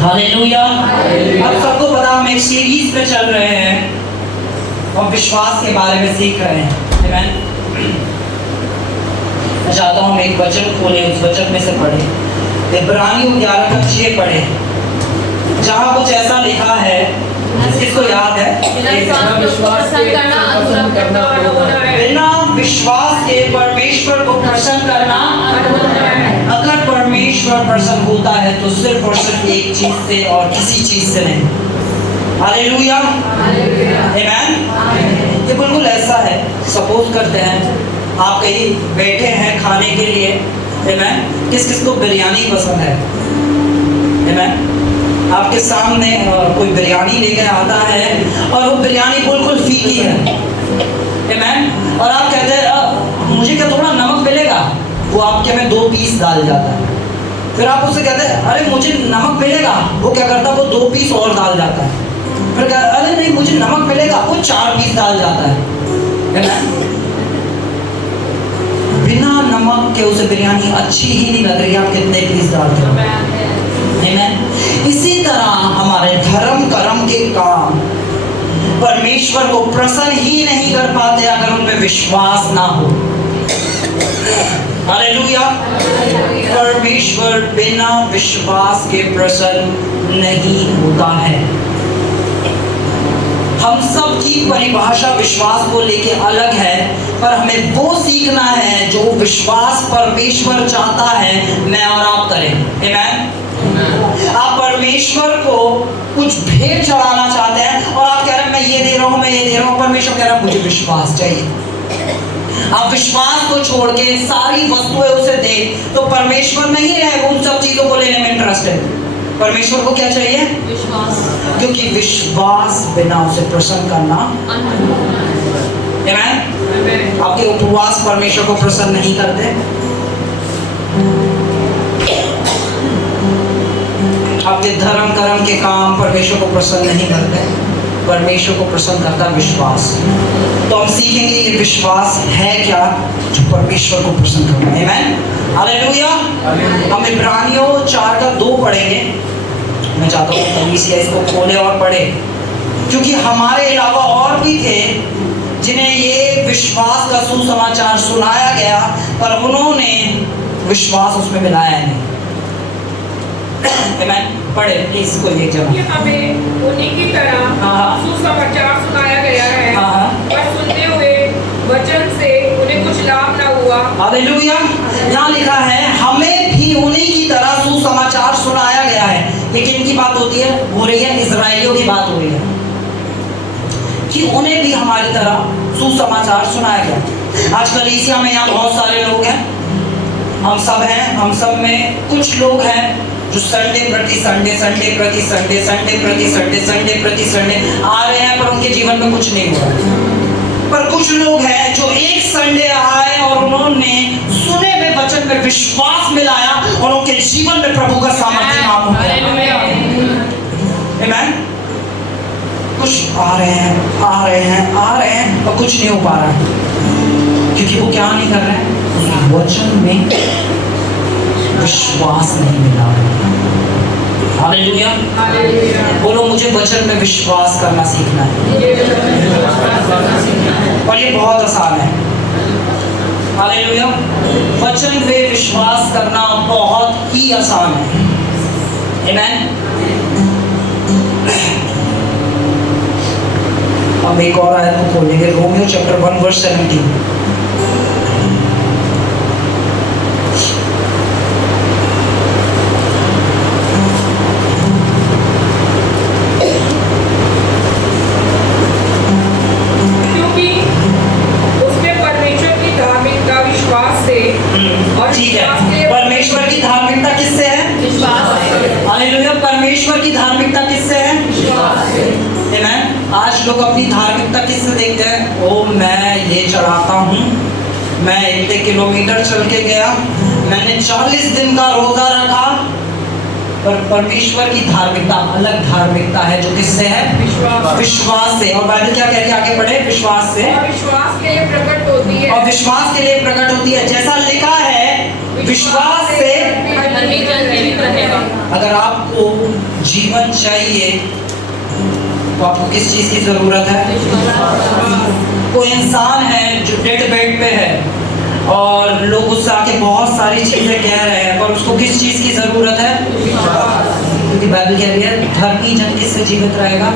Hallelujah. अब सबको पता हम एक सीरीज पे चल रहे हैं और विश्वास के बारे में सीख रहे हैं। आमीन। मैं चाहता हूँ हम एक वचन खोले, उस वचन में से पढ़े। इब्रानियों 11:6 पढ़े, जहाँ कुछ ऐसा लिखा है, किसको याद है? बिना विश्वास के परमेश्वर को प्रसन्न करना, अगर परमेश्वर प्रसन्न होता है तो सिर्फ और सिर्फ एक चीज से और किसी चीज से नहीं। हालेलुया, आमीन। ये बिल्कुल ऐसा है, सपोज करते हैं आप कहीं बैठे हैं खाने के लिए, आमीन। किस किस को बिरयानी पसंद है? आमीन। आपके सामने कोई बिरयानी लेकर आता है और वो बिरयानी बिल्कुल फीकी है, आमीन। और आप कहते हैं मुझे क्या थोड़ा नमक मिलेगा? वो आपके में 2 पीस डाल जाता है। फिर आप उससे कहते हैं अरे मुझे नमक मिलेगा? वो क्या करता है? वो 2 पीस और डाल जाता है। फिर कहता है अरे नहीं मुझे नमक मिलेगा? वो 4 पीस डाल जाता है, आमीन। बिना नमक के उसे बिरयानी अच्छी ही नहीं लग रही, आप कितने पीस डालते हो, आमीन। इसी तरह हमारे धर्म कर्म के काम परमेश्वर को प्रसन्न ही नहीं कर पाते अगर उनमें विश्वास ना हो। हालेलुया। परमेश्वर बिना विश्वास के प्रसन्न नहीं होता है। हम सब की परिभाषा विश्वास को लेके अलग है, पर हमें वो सीखना है जो विश्वास परमेश्वर चाहता है मैं और आप करें, आमीन। आप परमेश्वर को कुछ भेंट चढ़ाना चाहते हैं और आप कह रहे हैं मैं ये दे रहा हूँ, मैं ये दे रहा हूँ। परमेश्वर कह रहा है मुझे विश्वास चाहिए। आप विश्वास को छोड़ के सारी वस्तुएं उसे दे तो परमेश्वर नहीं रहेगा उन सब चीजों को लेने में इंटरेस्टेड। परमेश्वर को क्या चाहिए? विश्वास। क्योंकि विश्वास बिना उसे प्रसन्न करना, आमीन। आपके उपवास परमेश्वर को प्रसन्न नहीं करते, आपके धर्म कर्म के काम परमेश्वर को प्रसन्न नहीं करते। परमेश्वर को प्रसन्न करता है विश्वास। तो हम सीखेंगे ये विश्वास है क्या जो परमेश्वर को प्रसन्न करता है, आमीन। हालेलुया। हम इब्रानियों 4:2 पढ़ेंगे। मैं चाहता हूँ कलीसिया इसको खोले और पढ़े, क्योंकि हमारे अलावा और भी थे जिन्हें ये विश्वास का सुसमाचार सुनाया गया पर उन्होंने विश्वास उसमें मिलाया नहीं। पढ़े प्लीज कोई एक जगह। हमें उन्हीं की तरह सुसमाचार सुनाया गया है, पर सुनते हुए वचन से उन्हें कुछ लाभ न हुआ। हालेलुया। यहाँ लिखा है हमें भी उन्हीं की तरह सुसमाचार सुनाया गया है। लेकिन इनकी बात होती है, हो रही है, इजराइलियों की बात हो रही है कि उन्हें भी हमारी तरह सुसमाचार सुनाया गया। आज कलीसिया में यहाँ बहुत सारे लोग हैं, हम सब हैं, हम सब में कुछ लोग हैं जो संडे प्रति संडे, संडे प्रति संडे, संडे प्रति संडे, संडे प्रति संडे आ रहे हैं, पर उनके जीवन में कुछ नहीं हो रहा। पर कुछ लोग हैं जो एक संडे आए और उन्होंने सुने हुए वचन में विश्वास मिलाया और उनके जीवन में प्रभु का सामर्थ्य काम हो गया, आमीन। कुछ आ रहे हैं, आ रहे हैं, आ रहे हैं और कुछ नहीं हो पा रहा है, क्योंकि वो क्या नहीं कर रहे हैं? वचन में विश्वास नहीं मिला। हालेलुया। बोलो मुझे वचन में विश्वास करना सीखना है, और ये बहुत आसान है। हालेलुया। वचन में विश्वास करना बहुत ही आसान है, आमीन। अब एक और आयत को खोलेंगे, रोमियो चैप्टर 1:17। परमेश्वर की धार्मिकता किससे है? विश्वास से। हालेलुया। परमेश्वर की धार्मिकता किससे है? विश्वास से, आमीन। आज लोग अपनी धार्मिकता किससे देखते हैं? ओ मैं ये चढ़ाता हूँ, मैं इतने किलोमीटर चल के गया, मैंने 40 दिन का रोजा रखा। पर परमेश्वर की धार्मिकता अलग धार्मिकता है जो किससे है? विश्वास से। और बाइबल क्या कहती है? आगे पढ़े। विश्वास से, और विश्वास के लिए प्रकट होती है, और विश्वास के लिए प्रकट होती है। जैसा लिखा है विश्वास से धर्मी जन जीवित रहेगा। अगर आपको जीवन चाहिए तो आपको किस चीज की जरूरत है? कोई इंसान है जो डेड बेड पे है और लोग उससे आके बहुत सारी चीजें कह रहे हैं, पर उसको किस चीज की जरूरत है? क्योंकि बाइबल कह रही है धर्मी जन किससे जीवित रहेगा?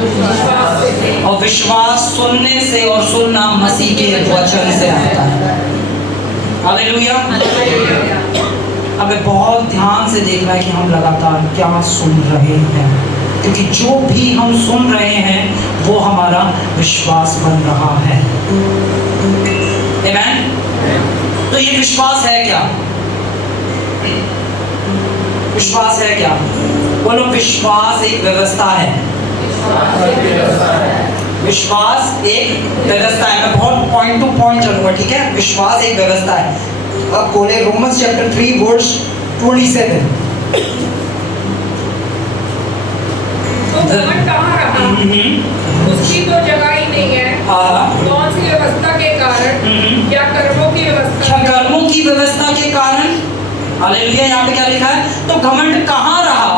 और विश्वास सुनने से और सुनना मसीह के वचन से आता है। हालेलुया। हमें बहुत ध्यान से देखना है कि हम लगातार क्या सुन रहे हैं, क्योंकि जो भी हम सुन रहे हैं वो हमारा विश्वास बन रहा है। आमीन। तो ये विश्वास है क्या? विश्वास है क्या? बोलो, विश्वास एक व्यवस्था है। विश्वास एक व्यवस्था है। मैं बहुत पॉइंट टू पॉइंट चलूंगा, ठीक है? विश्वास एक व्यवस्था है। अब बोले रोमन्स चैप्टर 3 वर्स 27। तो घमंड कहाँ रहा? उसकी तो जगह ही नहीं है। कौन सी व्यवस्था के कारण? क्या कर्मों की व्यवस्था? कर्मों की व्यवस्था के कारण। हालेलुया। यहाँ पे क्या लिखा है? तो घमंड कहाँ रहा?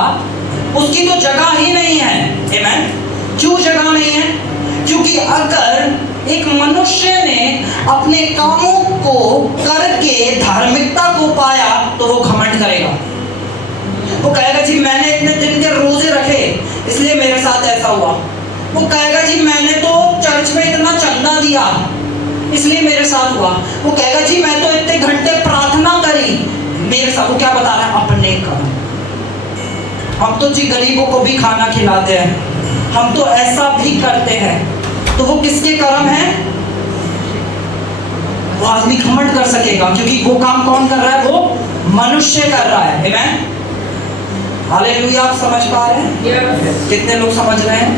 उसकी तो जगह ही नहीं है। आमीन। क्यों जगह नहीं है? क्योंकि अगर एक मनुष्य ने अपने कामों को करके धार्मिकता को पाया तो वो घमंड करेगा। वो कहेगा जी मैंने इतने दिन के रोजे रखे इसलिए मेरे साथ ऐसा हुआ। वो कहेगा जी मैंने तो चर्च में इतना चंदा दिया इसलिए मेरे साथ हुआ। वो कहेगा जी मैं तो इतने घंटे प्रार्थना करी मेरे साथ। वो क्या बता रहा है? अपने कर्म। हम तो जी गरीबों को भी खाना खिलाते हैं, हम तो ऐसा भी करते हैं, तो वो किसके कर्म है? वो आदमी घमंड कर सकेगा क्योंकि वो काम कौन कर रहा है? वो मनुष्य कर रहा है। आमीन। हालेलुया। आप समझ पा रहे हैं? कितने लोग समझ रहे हैं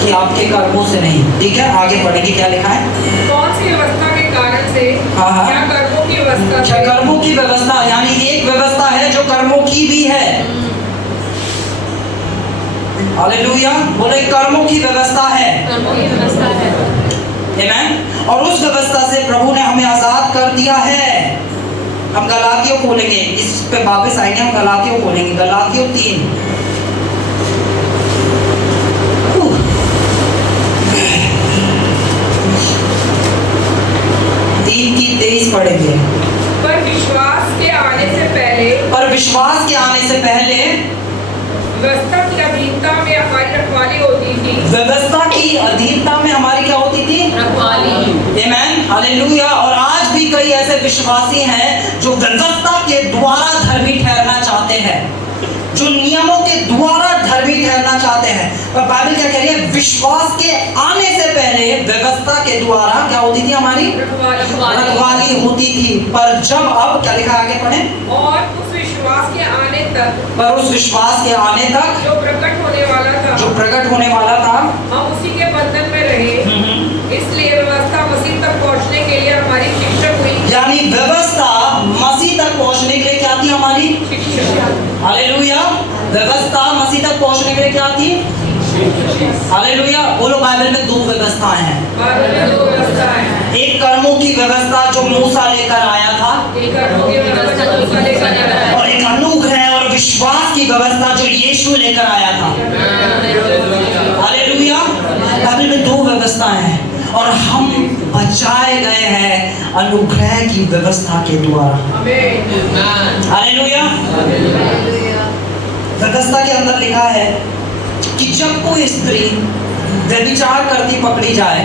कि आपके कर्मों से नहीं? ठीक है, आगे बढ़ेंगे। क्या लिखा है? कौन सी व्यवस्था के कारण से? क्या कर्मों की व्यवस्था? क्या कर्मों की व्यवस्था? यानी एक व्यवस्था है जो कर्मों की भी है। हालेलुया। बोले कर्मों की व्यवस्था है। कर्मों की व्यवस्था है। आमीन। और उस व्यवस्था से प्रभु ने हमें आजाद कर दिया है। हम गलातियों खोलेंगे, इस पे वापस आएंगे। हम गलातियों खोलेंगे, गलातियों 3 की 23 पढ़ेंगे। पर विश्वास के आने से पहले व्यवस्था की अधीनता में हमारी रखवाली होती थी। व्यवस्था की अधीनता में हमारी क्या होती थी? रखवाली। आमीन। हालेलुया। और आज भी कई ऐसे विश्वासी हैं जो व्यवस्था के द्वारा धर्मी ठहरना चाहते हैं, जो नियमों के द्वारा धर्मी ठहरना चाहते हैं। पर बाइबल क्या कह रही है? विश्वास के आने से पहले व्यवस्था के द्वारा क्या होती थी? हमारी रखवाली होती थी। पर जब अब क्या लिखा आगे पढ़े? और उस विश्वास के आने तक, पर उस विश्वास के आने तक जो प्रकट होने वाला था, हम उसी के बंधन में रहे। इसलिए व्यवस्था मसीह तक पहुंचने के लिए हमारी शिक्षक हुई। यानी व्यवस्था मसीह तक पहुंचने के लिए क्या थी? हमारी शिक्षक। हालेलुया। व्यवस्था मसीह तक पहुंचने के लिए क्या थी? हालेलुया। बोलो, बाइबल में 2 व्यवस्थाएं हैं। बाइबल में 2 व्यवस्थाएं हैं। एक कर्मों की व्यवस्था जो मूसा लेकर आया था, एक कर्मों की व्यवस्था जो मूसा लेकर आया था, और एक अनुग्रह और विश्वास की व्यवस्था जो यीशु लेकर आया था। हालेलुया। बाइबल में 2 व्यवस्थाएं हैं और हम बचाए गए हैं अनुग्रह की व्यवस्था के द्वारा। हालेलुया। व्यवस्था के अंदर लिखा है कि जब कोई स्त्री व्यभिचार करती पकड़ी जाए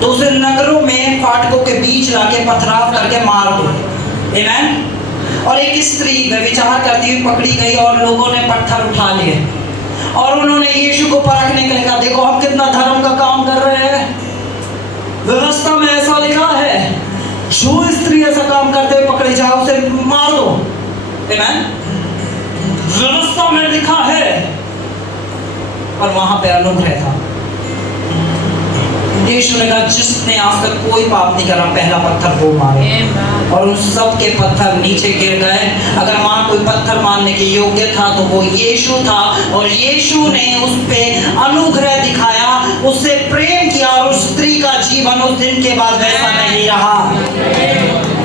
तो उसे नगरों में फाटकों के बीच लाके पथराव करके मार दो। आमीन। और एक स्त्री व्यभिचार करती हुई पकड़ी गई और लोगों ने पत्थर उठा लिए और उन्होंने यीशु को परखने के लिए कहा, देखो हम कितना धर्म का काम कर रहे हैं। व्यवस्था में ऐसा लिखा है जो स्त्री ऐसा काम करते हुए पकड़ी जाए उसे मार दो। आमीन। व्यवस्था में लिखा है और वहां पे अनुग्रह था। यीशु ने कहा जिसने आज तक कोई पाप नहीं करा पहला पत्थर वो मारे, और उन सब के पत्थर नीचे गिर गए। अगर वहां कोई पत्थर मारने के योग्य था तो वो यीशु था, और यीशु ने उस पे अनुग्रह दिखाया, उससे प्रेम किया, और उस स्त्री का जीवन उस दिन के बाद वैसा नहीं रहा।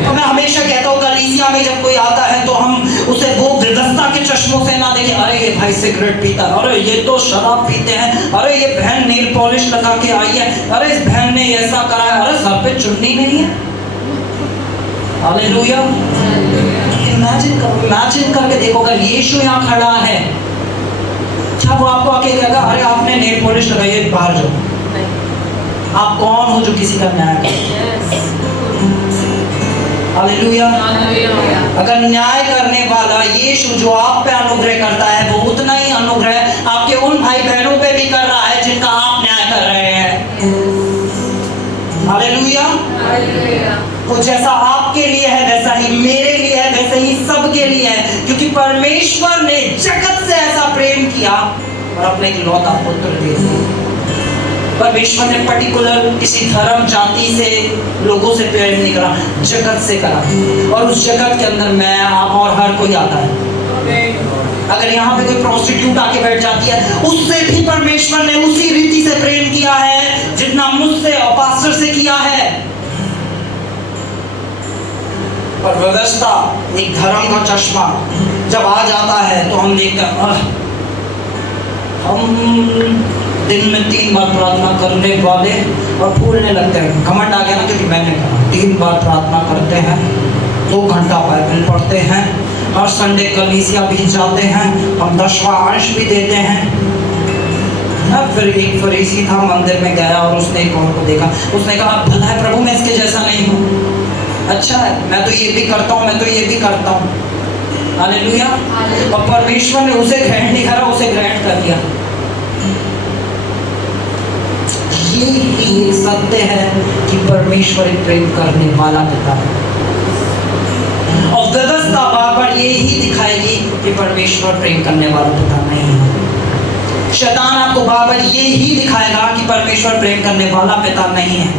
तो मैं हमेशा कहता हूँ कलीसिया में जब कोई आता है तो हम उसे वो व्यवस्था के चश्मों से ना देखे, अरे ये भाई सिगरेट पीता है, अरे ये तो शराब पीते हैं, अरे ये बहन नेल पॉलिश लगा के आई है, अरे इस बहन ने ऐसा करा है, अरे सर पे चुन्नी नहीं है। हालेलुया। इमेजिन करके देखो, अगर यीशु यहाँ खड़ा है, क्या वो आपको आके कहेगा अरे आपने नेल पॉलिश लगाई है, बाहर जाओ? आप कौन हो जो किसी का न्याय करे? हालेलुया। अगर न्याय करने वाला यीशु जो आप पे अनुग्रह करता है, वो उतना ही अनुग्रह आपके उन भाई बहनों पे भी कर रहा है जिनका आप न्याय कर रहे हैं। हालेलुया। वो जैसा आपके लिए है वैसा ही मेरे लिए है, वैसा ही सबके लिए है, क्योंकि परमेश्वर ने जगत से ऐसा प्रेम किया और अपने इकलौता पुत्र दे दिया। परमेश्वर ने पर्टिकुलर किसी धर्म जाति से लोगों से प्रेम नहीं करा, जगत से करा, और उस जगत के अंदर मैं आप और हर कोई आता है। अगर यहाँ पे कोई प्रोस्टिट्यूट आके बैठ जाती है, उससे भी परमेश्वर ने उसी रीति से प्रेम किया है जितना मुझसे और पास्टर से किया है। और व्यवस्था एक धर्म का चश्मा जब आ जाता है तो हम देखते हैं हम दिन में 3 बार प्रार्थना करने वाले और भूलने लगते हैं। घमंड आ गया ना, क्योंकि मैंने कहा 3 बार प्रार्थना करते हैं, 2 घंटा बाइबल पढ़ते हैं, हर संडे कलीसिया भी जाते हैं, हम 10वां अंश भी देते हैं। फिर एक फरीसी था, मंदिर में गया और उसने एक और को देखा, उसने कहा भला है प्रभु, मैं इसके जैसा नहीं हूँ। अच्छा है, मैं तो ये भी करता हूँ, मैं तो ये भी करता हूँ। हालेलुया। और परमेश्वर ने उसे ग्रहण नहीं करा, उसे ग्रहण कर दिया। ये सत्य है कि परमेश्वर एक प्रेम करने वाला पिता है, और व्यवस्था बार-बार ये ही दिखाएगी कि परमेश्वर प्रेम करने वाला पिता नहीं है। शैतान आपको बार-बार ये ही दिखाएगा कि परमेश्वर प्रेम करने वाला पिता नहीं है।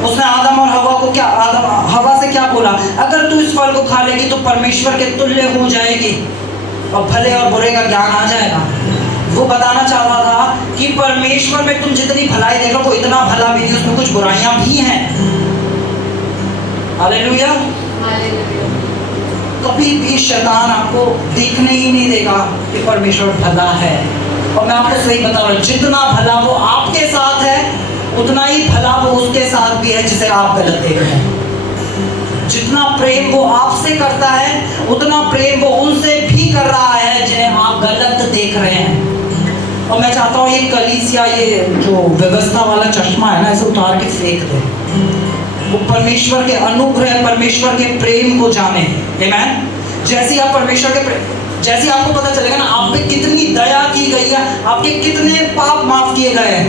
उसने आदम और हवा को हवा से क्या बोला? अगर तू इस फल को खा लेगी तो परमेश्वर के तुल्य हो जाएगी और भले और बुरे का ज्ञान आ जाएगा। वो बताना चाहता था कि परमेश्वर में तुम जितनी भलाई देख रहे हो वो इतना भला भी नहीं, उसमें कुछ बुराइयां भी हैं। हालेलुया। कभी भी शैतान आपको देखने ही नहीं देगा कि परमेश्वर भला है। और मैं आपको सही बता रहा हूँ, जितना भला वो आपके साथ है उतना ही भला वो उसके साथ भी है जिसे आप गलत देख रहे हैं। जितना प्रेम वो आपसे करता है उतना प्रेम वो उनसे भी कर रहा है जिन्हें आप गलत देख रहे हैं। और मैं चाहता हूँ ये कलीसिया, ये जो व्यवस्था वाला चश्मा है ना, इसे उतार के फेंक दे। वो परमेश्वर के अनुग्रह, परमेश्वर के प्रेम को जाने। आमीन। जैसे आप परमेश्वर के जैसे आपको पता चलेगा ना आप पे कितनी दया की गई है, आपके कितने पाप माफ किए गए हैं,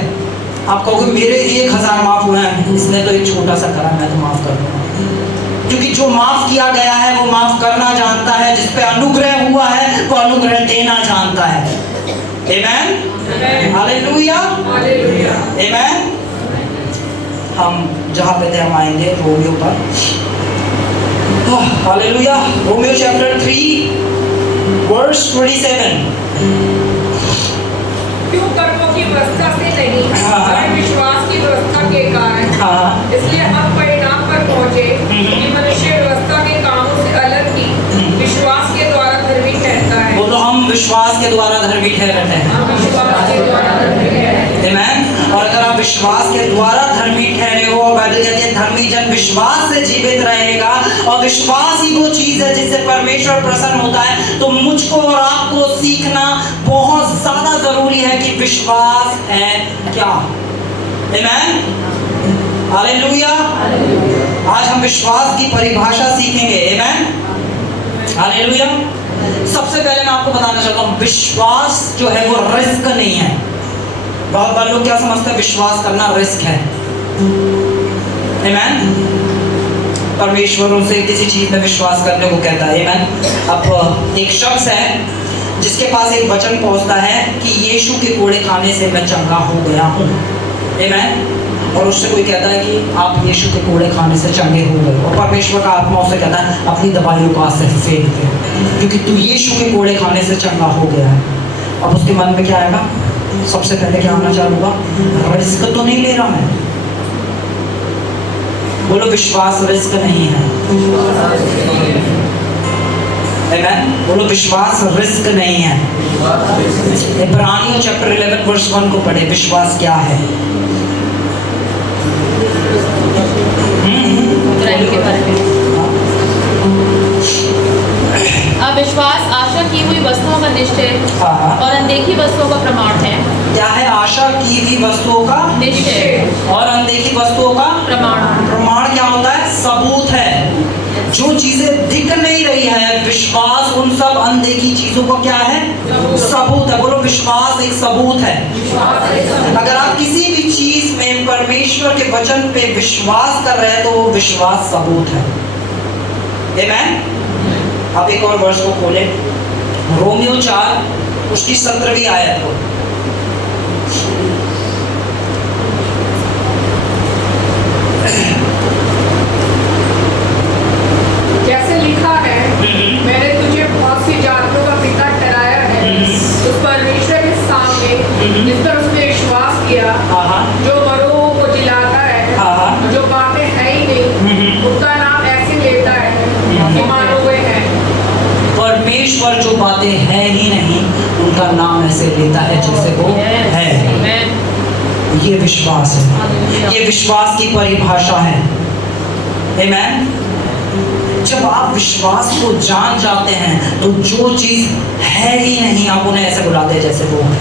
आप कहोगे मेरे 1000 माफ हुए हैं, इसने तो एक छोटा सा करा, मैं तो माफ कर दूंगा। क्योंकि जो माफ किया गया है वो माफ करना जानता है, जिस पे अनुग्रह हुआ है वो अनुग्रह देना जानता है। आमीन। हालेलुया। हालेलुया। आमीन। हम जहाँ पे थे हम आएंगे रोमियो पर। हालेलुया। Romeo chapter 3 verse 27। क्यों कर्मों की व्यवस्था से नहीं, पर विश्वास की व्यवस्था के कारण। इसलिए हम परिणाम पर पहुंचे कि मनुष्य व्यवस्था के कामों से अलग ही विश्वास के द्वारा धर्मी ठहरता है। बोलो हम विश्वास के द्वारा धर्मी ठहरते हैं। हम विश्वास के द्वारा धर्मी ठहरते हैं। आमीन। और अगर आप विश्वास के द्वारा धर्मी ठहरे हो, बाइबल कहती है धर्मी जन विश्वास से जीवित रहेगा, और विश्वास ही वो चीज है जिससे परमेश्वर प्रसन्न होता है। तो मुझको और आपको सीखना बहुत ज्यादा जरूरी है कि विश्वास है क्या। आमीन। हालेलुया। आज हम विश्वास की परिभाषा सीखेंगे। आमीन। हालेलुया। सबसे पहले मैं आपको बताना चाहता हूँ, विश्वास जो है वो रिस्क नहीं है। बहुत बार लोग क्या समझते हैं, विश्वास करना रिस्क है। आमीन। परमेश्वर उनसे किसी चीज में विश्वास करने को कहता है। आमीन। अब एक शख्स है जिसके पास एक वचन पहुंचता है कि यीशु के कोड़े खाने से मैं चंगा हो गया हूँ। आमीन। और उससे कोई कहता है कि आप यीशु के कोड़े खाने से चंगे हो गए, और परमेश्वर का आत्मा उससे कहता है अपनी दवाइयों को आज से फेंक दे, क्योंकि तू यीशु के कोड़े खाने से चंगा हो गया है। अब उसके मन में क्या आएगा? सबसे पहले क्या आना चालू होगा? रिस्क तो नहीं ले रहा मैं। बोलो विश्वास रिस्क नहीं है। आमेन। बोलो विश्वास रिस्क नहीं है। इब्रानियों चैप्टर 11 वर्स 1 को पढ़े, विश्वास क्या है? के बारे में अविश्वास आशा की हुई वस्तुओं का निश्चय हाँ। और अनदेखी वस्तुओं का प्रमाण है। क्या है? आशा की हुई वस्तुओं का निश्चय और अनदेखी वस्तुओं का प्रमाण। प्रमाण क्या होता है? सबूत है। जो चीजें दिख नहीं रही है, विश्वास उन सब अनदेखी चीजों को क्या है? सबूत है। बोलो विश्वास एक सबूत है। अगर आप किसी भी चीज में परमेश्वर के वचन पे विश्वास कर रहे हैं तो वो विश्वास सबूत है। आमेन। आप एक और वर्ष को खोले, रोमियो 4 उसकी 17वीं आयत को। जैसे लिखा है, मैंने तुझे बहुत सी जातियों का पिता ठहराया है, उस परमेश्वर के सामने जिस पर उसने विश्वास किया, जो मरों को जिलाता है, जो बातें है ही नहीं, उसका नाम ऐसे लेता है कि मानो वे हैं। परमेश्वर जो बातें हैं ही नहीं, उनका नाम ऐसे लेता है जैसे वो है। ये विश्वास है। ये विश्वास की परिभाषा है। आमेन। जब आप विश्वास को जान जाते हैं तो जो चीज है ही नहीं, आप उन्हें ऐसे बुलाते हैं जैसे वो है।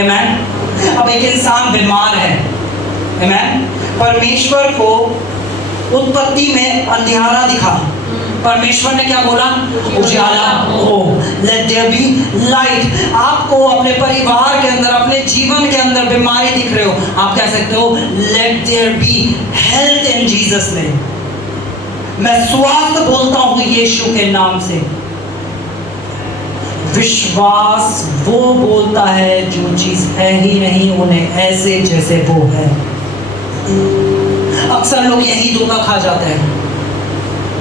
आमेन। अब एक इंसान बीमार है। आमेन। परमेश्वर को उत्पत्ति में अंधियारा दिखा, परमेश्वर ने क्या बोला? उजाला हो, लेट देयर बी लाइट। आपको अपने परिवार के अंदर, अपने जीवन के अंदर बीमारी दिख रहे हो, आप कह सकते हो let there be health in Jesus name. मैं स्वास्थ्य बोलता हूं यीशु के नाम से। विश्वास वो बोलता है जो चीज है ही नहीं, उन्हें ऐसे जैसे वो है। अक्सर लोग यही धोखा खा जाते हैं।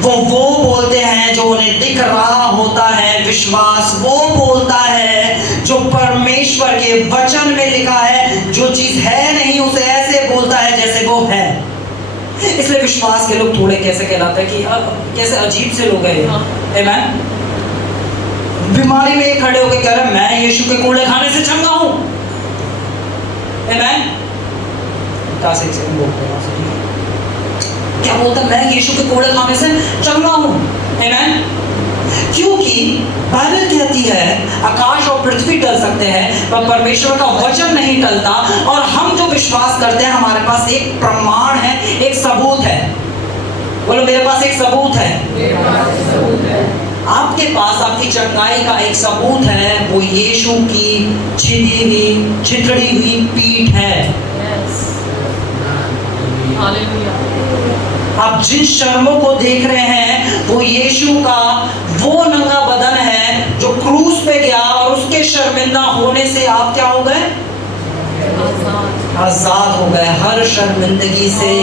वो बोलते हैं जो उन्हें दिख रहा होता है। विश्वास वो बोलता है जो परमेश्वर के वचन में लिखा है। जो चीज है नहीं उसे ऐसे बोलता है जैसे वो है। इसलिए विश्वास के लोग थोड़े कैसे कहलाते हैं कि कैसे अजीब से लोग हैं। आमेन। बीमारी में खड़े होकर कह रहे मैं यीशु के कोड़े खाने से चंगा हूं। आमेन। क्या बोलता? मैं यीशु के कोड़े खाने से चंगा हूं। आमेन। क्योंकि बाइबल कहती है आकाश और पृथ्वी टल सकते हैं पर परमेश्वर का वचन नहीं टलता। और हम जो विश्वास करते हैं, हमारे पास एक प्रमाण है, एक सबूत है। बोलो मेरे पास एक सबूत है। आपके पास आपकी चंगाई का एक सबूत है, वो यीशु की छितड़ी हुई पीठ है। आप जिन शर्मों को देख रहे हैं वो यीशु का वो नंगा बदन है जो क्रूस पे गया, और उसके शर्मिंदा होने से आप क्या हो गए? आजाद हो गए हर शर्मिंदगी से।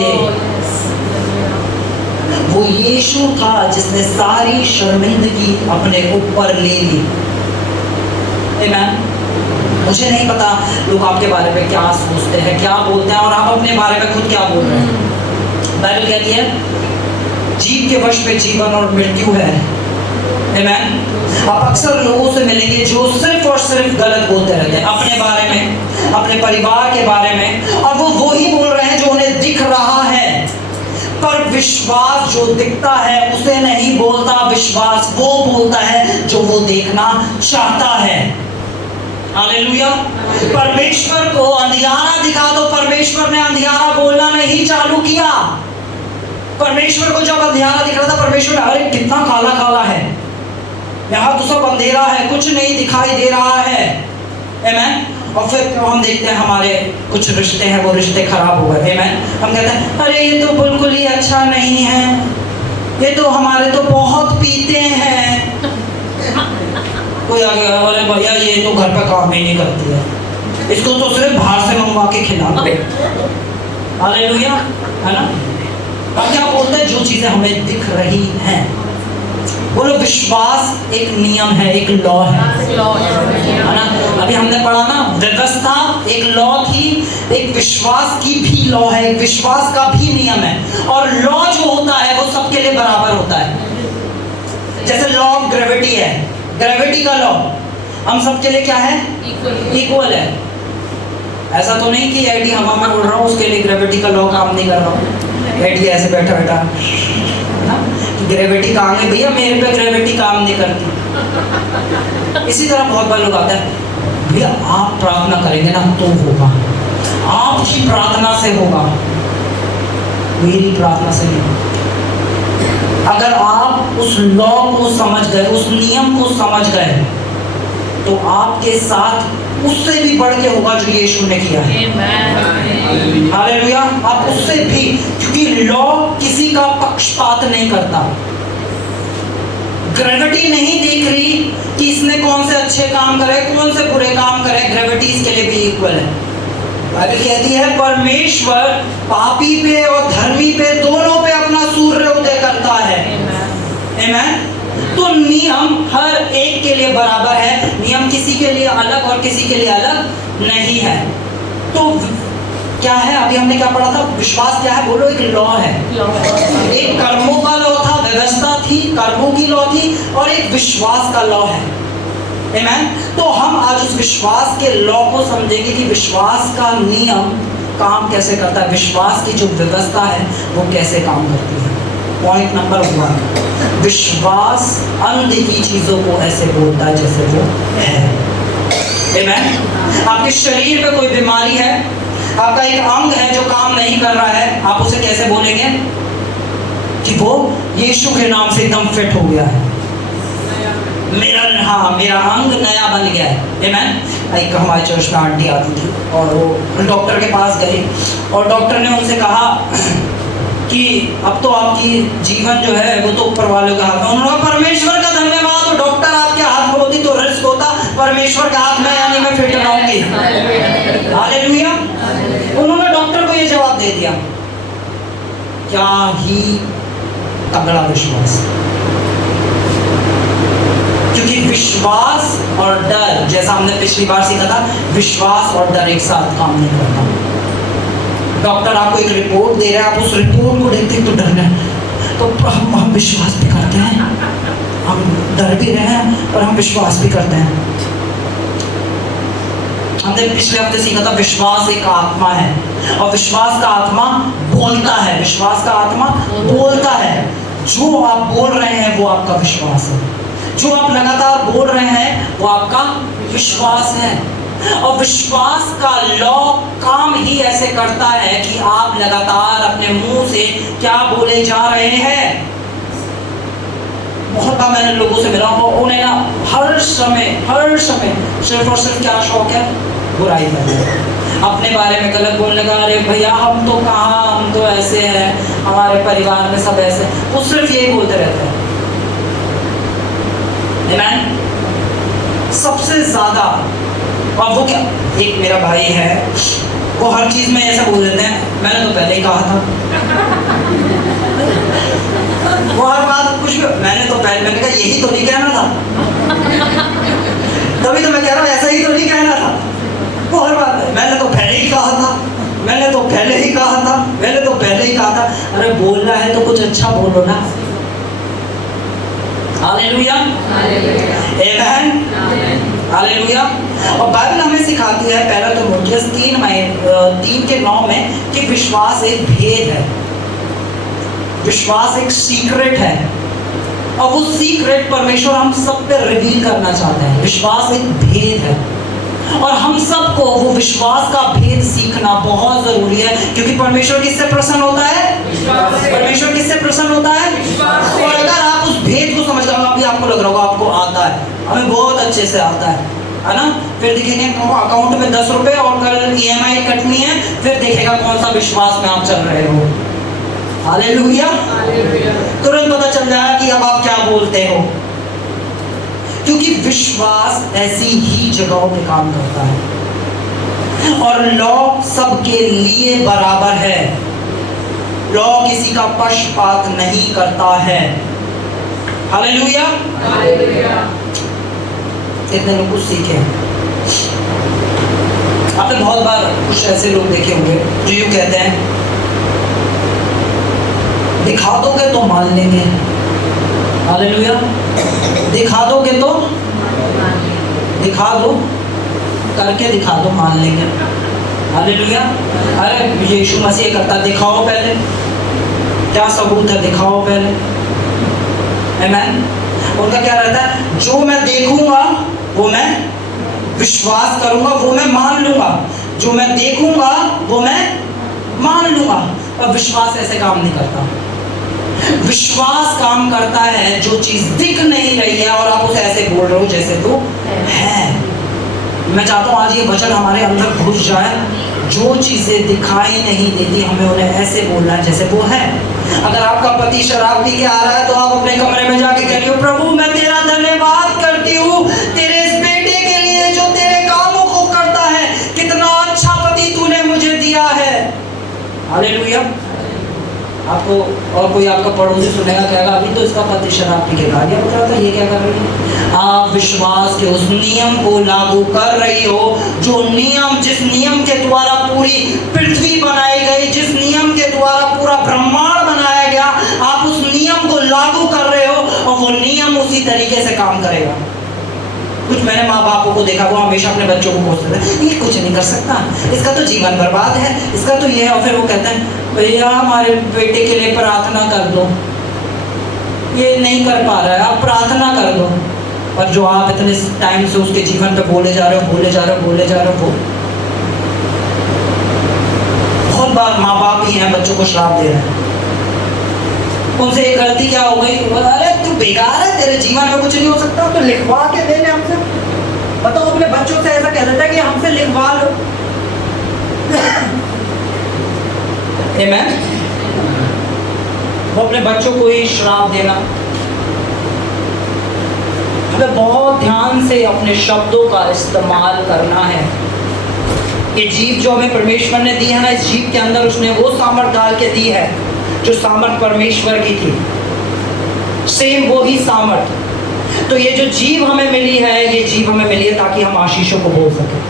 वो यीशु था जिसने सारी शर्मिंदगी अपने ऊपर ले ली। आमीन। मुझे नहीं पता लोग आपके बारे में क्या सोचते हैं, क्या बोलते हैं, और आप अपने बारे में खुद क्या बोल रहे हैं। बाइबल कहती है जीव के वश में जीवन और मृत्यु है। आमीन। आप अक्सर लोगों से मिलेंगे जो सिर्फ और सिर्फ गलत बोलते रहते हैं अपने बारे में, अपने परिवार के बारे में, और वो ही बोल रहे हैं जो उन्हें दिख रहा है। पर विश्वास जो दिखता है उसे नहीं बोलता, विश्वास वो बोलता है जो वो देखना चाहता है। हालेलुया। परमेश्वर को अंधियारा दिखा दो, परमेश्वर ने अंधियारा बोलना नहीं चालू किया। परमेश्वर को जब अंधियारा दिख रहा था, परमेश्वर अरे कितना काला काला है, यहाँ तो सब अंधेरा है, कुछ नहीं दिखाई दे रहा है। आमीन। और फिर हम देखते हैं हमारे कुछ रिश्ते हैं वो रिश्ते खराब हो गए। आमीन। हम कहते हैं अरे ये तो बिल्कुल ही अच्छा नहीं है, ये तो हमारे तो बहुत पीते हैं। कोई आ गया बोले भैया ये तो घर पे काम ही नहीं करती है, इसको तो सिर्फ बाहर से मंगवा के खिलाना। हालेलुया, है ना। अब क्या बोलते हैं जो चीजें हमें दिख रही हैं। बोलो विश्वास एक नियम है, एक लॉ है ना। अभी हमने पढ़ा ना, व्यवस्था एक लॉ थी, एक विश्वास की भी लॉ है, एक विश्वास का भी नियम है। और लॉ जो होता है वो सबके लिए बराबर होता है। जैसे लॉ ऑफ ग्रेविटी है, ग्रेविटी का लॉ हम सबके लिए क्या है? इक्वल है। ऐसा तो नहीं कि एडी हवा में उड़ रहा हूँ उसके लिए ग्रेविटी का लॉ काम नहीं कर रहा हूँ। एडी ऐसे बैठा बैठा है ना कि ग्रेविटी कहाँ है भैया, मेरे पे ग्रेविटी काम नहीं करती। इसी तरह बहुत बार लोग आते हैं, भैया आप प्रार्थना करेंगे ना तो होगा, आपकी प्रार्थना से होगा, मेरी प्रार्थना से नहीं। अगर आप उस लॉ को समझ गए, उस नियम को समझ गए, तो आपके साथ उससे भी बढ़ के होगा जो यीशु ने किया है। हालेलुया। आप उससे भी, क्योंकि लॉ किसी का पक्षपात नहीं करता। ग्रेविटी नहीं देख रही कि इसने कौन से अच्छे काम करे, कौन से बुरे काम करे, ग्रेविटी इसके लिए भी इक्वल है। बाइबल कहती है परमेश्वर पापी पे और धर्मी पे दोनों पे अपना सूर्य उदय करता है। आमेन। तो नियम हर एक के लिए बराबर है, नियम किसी के लिए अलग और किसी के लिए अलग नहीं है। तो क्या है, अभी हमने क्या पढ़ा था? विश्वास क्या है? बोलो, एक लॉ है। एक कर्मों का लॉ था, व्यवस्था थी, कर्मों की लॉ थी, और एक विश्वास का लॉ है। आमेन। तो हम आज उस विश्वास के लॉ को समझेंगे कि विश्वास का नियम काम कैसे करता है, विश्वास की जो व्यवस्था है वो कैसे काम करती है। पॉइंट नंबर 1, विश्वास अनदेखी चीजों को ऐसे बोलता है जैसे वो है। आमेन। आपके शरीर पे कोई बीमारी है, आपका एक अंग है जो काम नहीं कर रहा है, आप उसे कैसे बोलेंगे कि वो यीशु के नाम से एकदम फिट हो गया है, मेरा अंग नया बन गया है। आमेन। एक हमारे चर्च में आंटी आती थी और वो डॉक्टर के पास गई और डॉक्टर ने उनसे कहा कि अब तो आपकी जीवन जो है वो तो ऊपर वालों के हाथ में। उन्होंने कहा परमेश्वर का धन्यवाद, तो डॉक्टर आपके हाथ में होती तो रिस्क होता, परमेश्वर के हाथ में, यानी मैं फिट रहूंगी। हालेलुया। उन्होंने डॉक्टर को ये जवाब दे दिया। क्या ही तगड़ा विश्वास, क्योंकि विश्वास और डर, जैसा हमने पिछली बार सीखा था, विश्वास और डर एक साथ काम नहीं करता। डॉक्टर आपको एक रिपोर्ट दे रहा है, आप उस रिपोर्ट को देखते तो डर रहे हैं, तो हम विश्वास भी करते हैं, हम डर भी रहे हैं और हम विश्वास भी करते हैं। हमने पिछले हफ्ते सीखा था विश्वास एक आत्मा है और विश्वास का आत्मा बोलता है। विश्वास का आत्मा बोलता है। जो आप बोल रहे हैं वो आपका विश्वास है, जो आप लगातार बोल रहे हैं वो आपका विश्वास है। और विश्वास का लॉ काम ही ऐसे करता है कि आप लगातार अपने मुंह से क्या बोले जा रहे हैं। बहुत बार मैंने लोगों से मिला, उन्हें ना हर समय सिर्फ और सिर्फ क्या शौक है, बुराई करना, अपने बारे में गलत बोलने का। अरे भैया हम तो कहाँ, हम तो ऐसे हैं, हमारे परिवार में सब ऐसे, वो सिर्फ यही बोलते रहते हैं। आमेन। सबसे ज्यादा, और वो क्या, एक मेरा भाई है, वो हर चीज में ऐसा बोल देते हैं, मैंने तो पहले ही कहा था। वो हर बात कुछ, मैंने कहा यही तो नहीं कहना था, तभी तो मैं कह रहा हूँ ऐसा ही तो नहीं कहना था। वो हर बात, मैंने तो पहले ही कहा था, मैंने तो पहले ही कहा था, मैंने तो पहले ही कहा था। अरे बोलना है तो कुछ अच्छा बोलो ना। हालेलुया। आमेन। हालेलुया। और बाइबल हमें सिखाती है, पहला तिमुथियुस 3:9 में, कि विश्वास एक भेद है, विश्वास एक सीक्रेट है, और वो सीक्रेट परमेश्वर हम सब पे रिवील करना चाहते हैं। विश्वास एक भेद है और हम सबको वो विश्वास का भेद सीखना बहुत जरूरी है, क्योंकि परमेश्वर किससे प्रसन्न होता है? परमेश्वर किससे प्रसन्न होता है? और अगर आप उस भेद को समझ गए, अभी आपको लग रहा होगा आपको आता है, हमें बहुत अच्छे से आता है ना। फिर दिखेंगे अकाउंट में 10 रुपए और कल EMI कटनी है, फिर देखेगा कौन सा विश्वास में आप चल रहे हो। हालेलुया। तुरंत पता चल जाएगा कि अब आप क्या बोलते हो, क्योंकि विश्वास ऐसी ही जगहों पे काम करता है। और लॉ सबके लिए बराबर है, लॉ किसी का पक्षपात नहीं करता है। हालेलुया। कितने लोग कुछ सीखे? आपने बहुत बार कुछ ऐसे लोग देखे होंगे जो यूं कहते हैं, दिखा दोगे तो मान लेंगे, हालेलुया। दिखा दोगे तो दिखा दो, करके दिखा दो, मान लेंगे। हालेलुया। अरे यीशु मसीह करता, दिखाओ पहले, क्या सबूत है, दिखाओ पहले। आमीन। उनका क्या रहता है, जो मैं देखूंगा वो मैं विश्वास करूंगा, वो मैं मान लूंगा। जो मैं देखूंगा वो मैं मान लूंगा। और विश्वास ऐसे काम नहीं करता। विश्वास काम करता है जो चीज दिख नहीं रही है और आप उसे ऐसे बोल रहे हो जैसे तो है। मैं चाहता हूँ आज ये वचन हमारे अंदर घुस जाए। जो चीजें दिखाई नहीं देती हमें उन्हें ऐसे बोलना है जैसे वो है। अगर आपका पति शराब पी के आ रहा है तो आप अपने कमरे में जाके कह रही हो, प्रभु मैं तेरा धन्यवाद करती हूँ तेरे इस बेटे के लिए जो तेरे कामों को करता है, कितना अच्छा पति तूने मुझे दिया है। हालेलुया। आपको और कोई आपका पड़ोसी सुनेगा, कहेगा अभी तो इसका पति शराब पी के गालियां बक रहा था, ये क्या कर रही है। आप विश्वास के उस नियम को लागू कर रही हो, जो नियम, जिस नियम के द्वारा पूरी पृथ्वी बनाई गई, जिस नियम के द्वारा पूरा ब्रह्मांड बनाया गया, आप उस नियम को लागू कर रहे हो और वो नियम उसी तरीके से काम करेगा। कुछ मैंने माँ बापों को देखा, वो हमेशा अपने बच्चों को बोलते थे ये कुछ नहीं कर सकता, इसका तो जीवन बर्बाद है, इसका तो ये है। और फिर वो कहते हैं भैया हमारे बेटे के लिए प्रार्थना कर दो, ये नहीं कर पा रहा है, आप प्रार्थना कर दो। और जो आप इतने टाइम से उसके जीवन पे बोले जा रहे हो, बहुत बार माँ बाप ही हैं बच्चों को श्राप दे रहे हैं। उनसे एक गलती क्या हो गई, अरे तू बेकार है, तेरे जीवन में कुछ नहीं हो सकता, तो लिखवा के देने हमसे। बताओ अपने बच्चों से ऐसा कह देता है कि हमसे लिखवा लो। आमीन। वो अपने बच्चों को ही श्राप देना। हमें बहुत ध्यान से अपने शब्दों का इस्तेमाल करना है। ये जीभ जो हमें परमेश्वर ने दी है ना, इस जीभ के अंदर उसने वो सामर्थ डाल के दी है जो सामर्थ परमेश्वर की थी, सेम वो ही सामर्थ। तो ये जो जीव हमें मिली है, ये जीव हमें मिली है ताकि हम आशीषों को बोल सकें।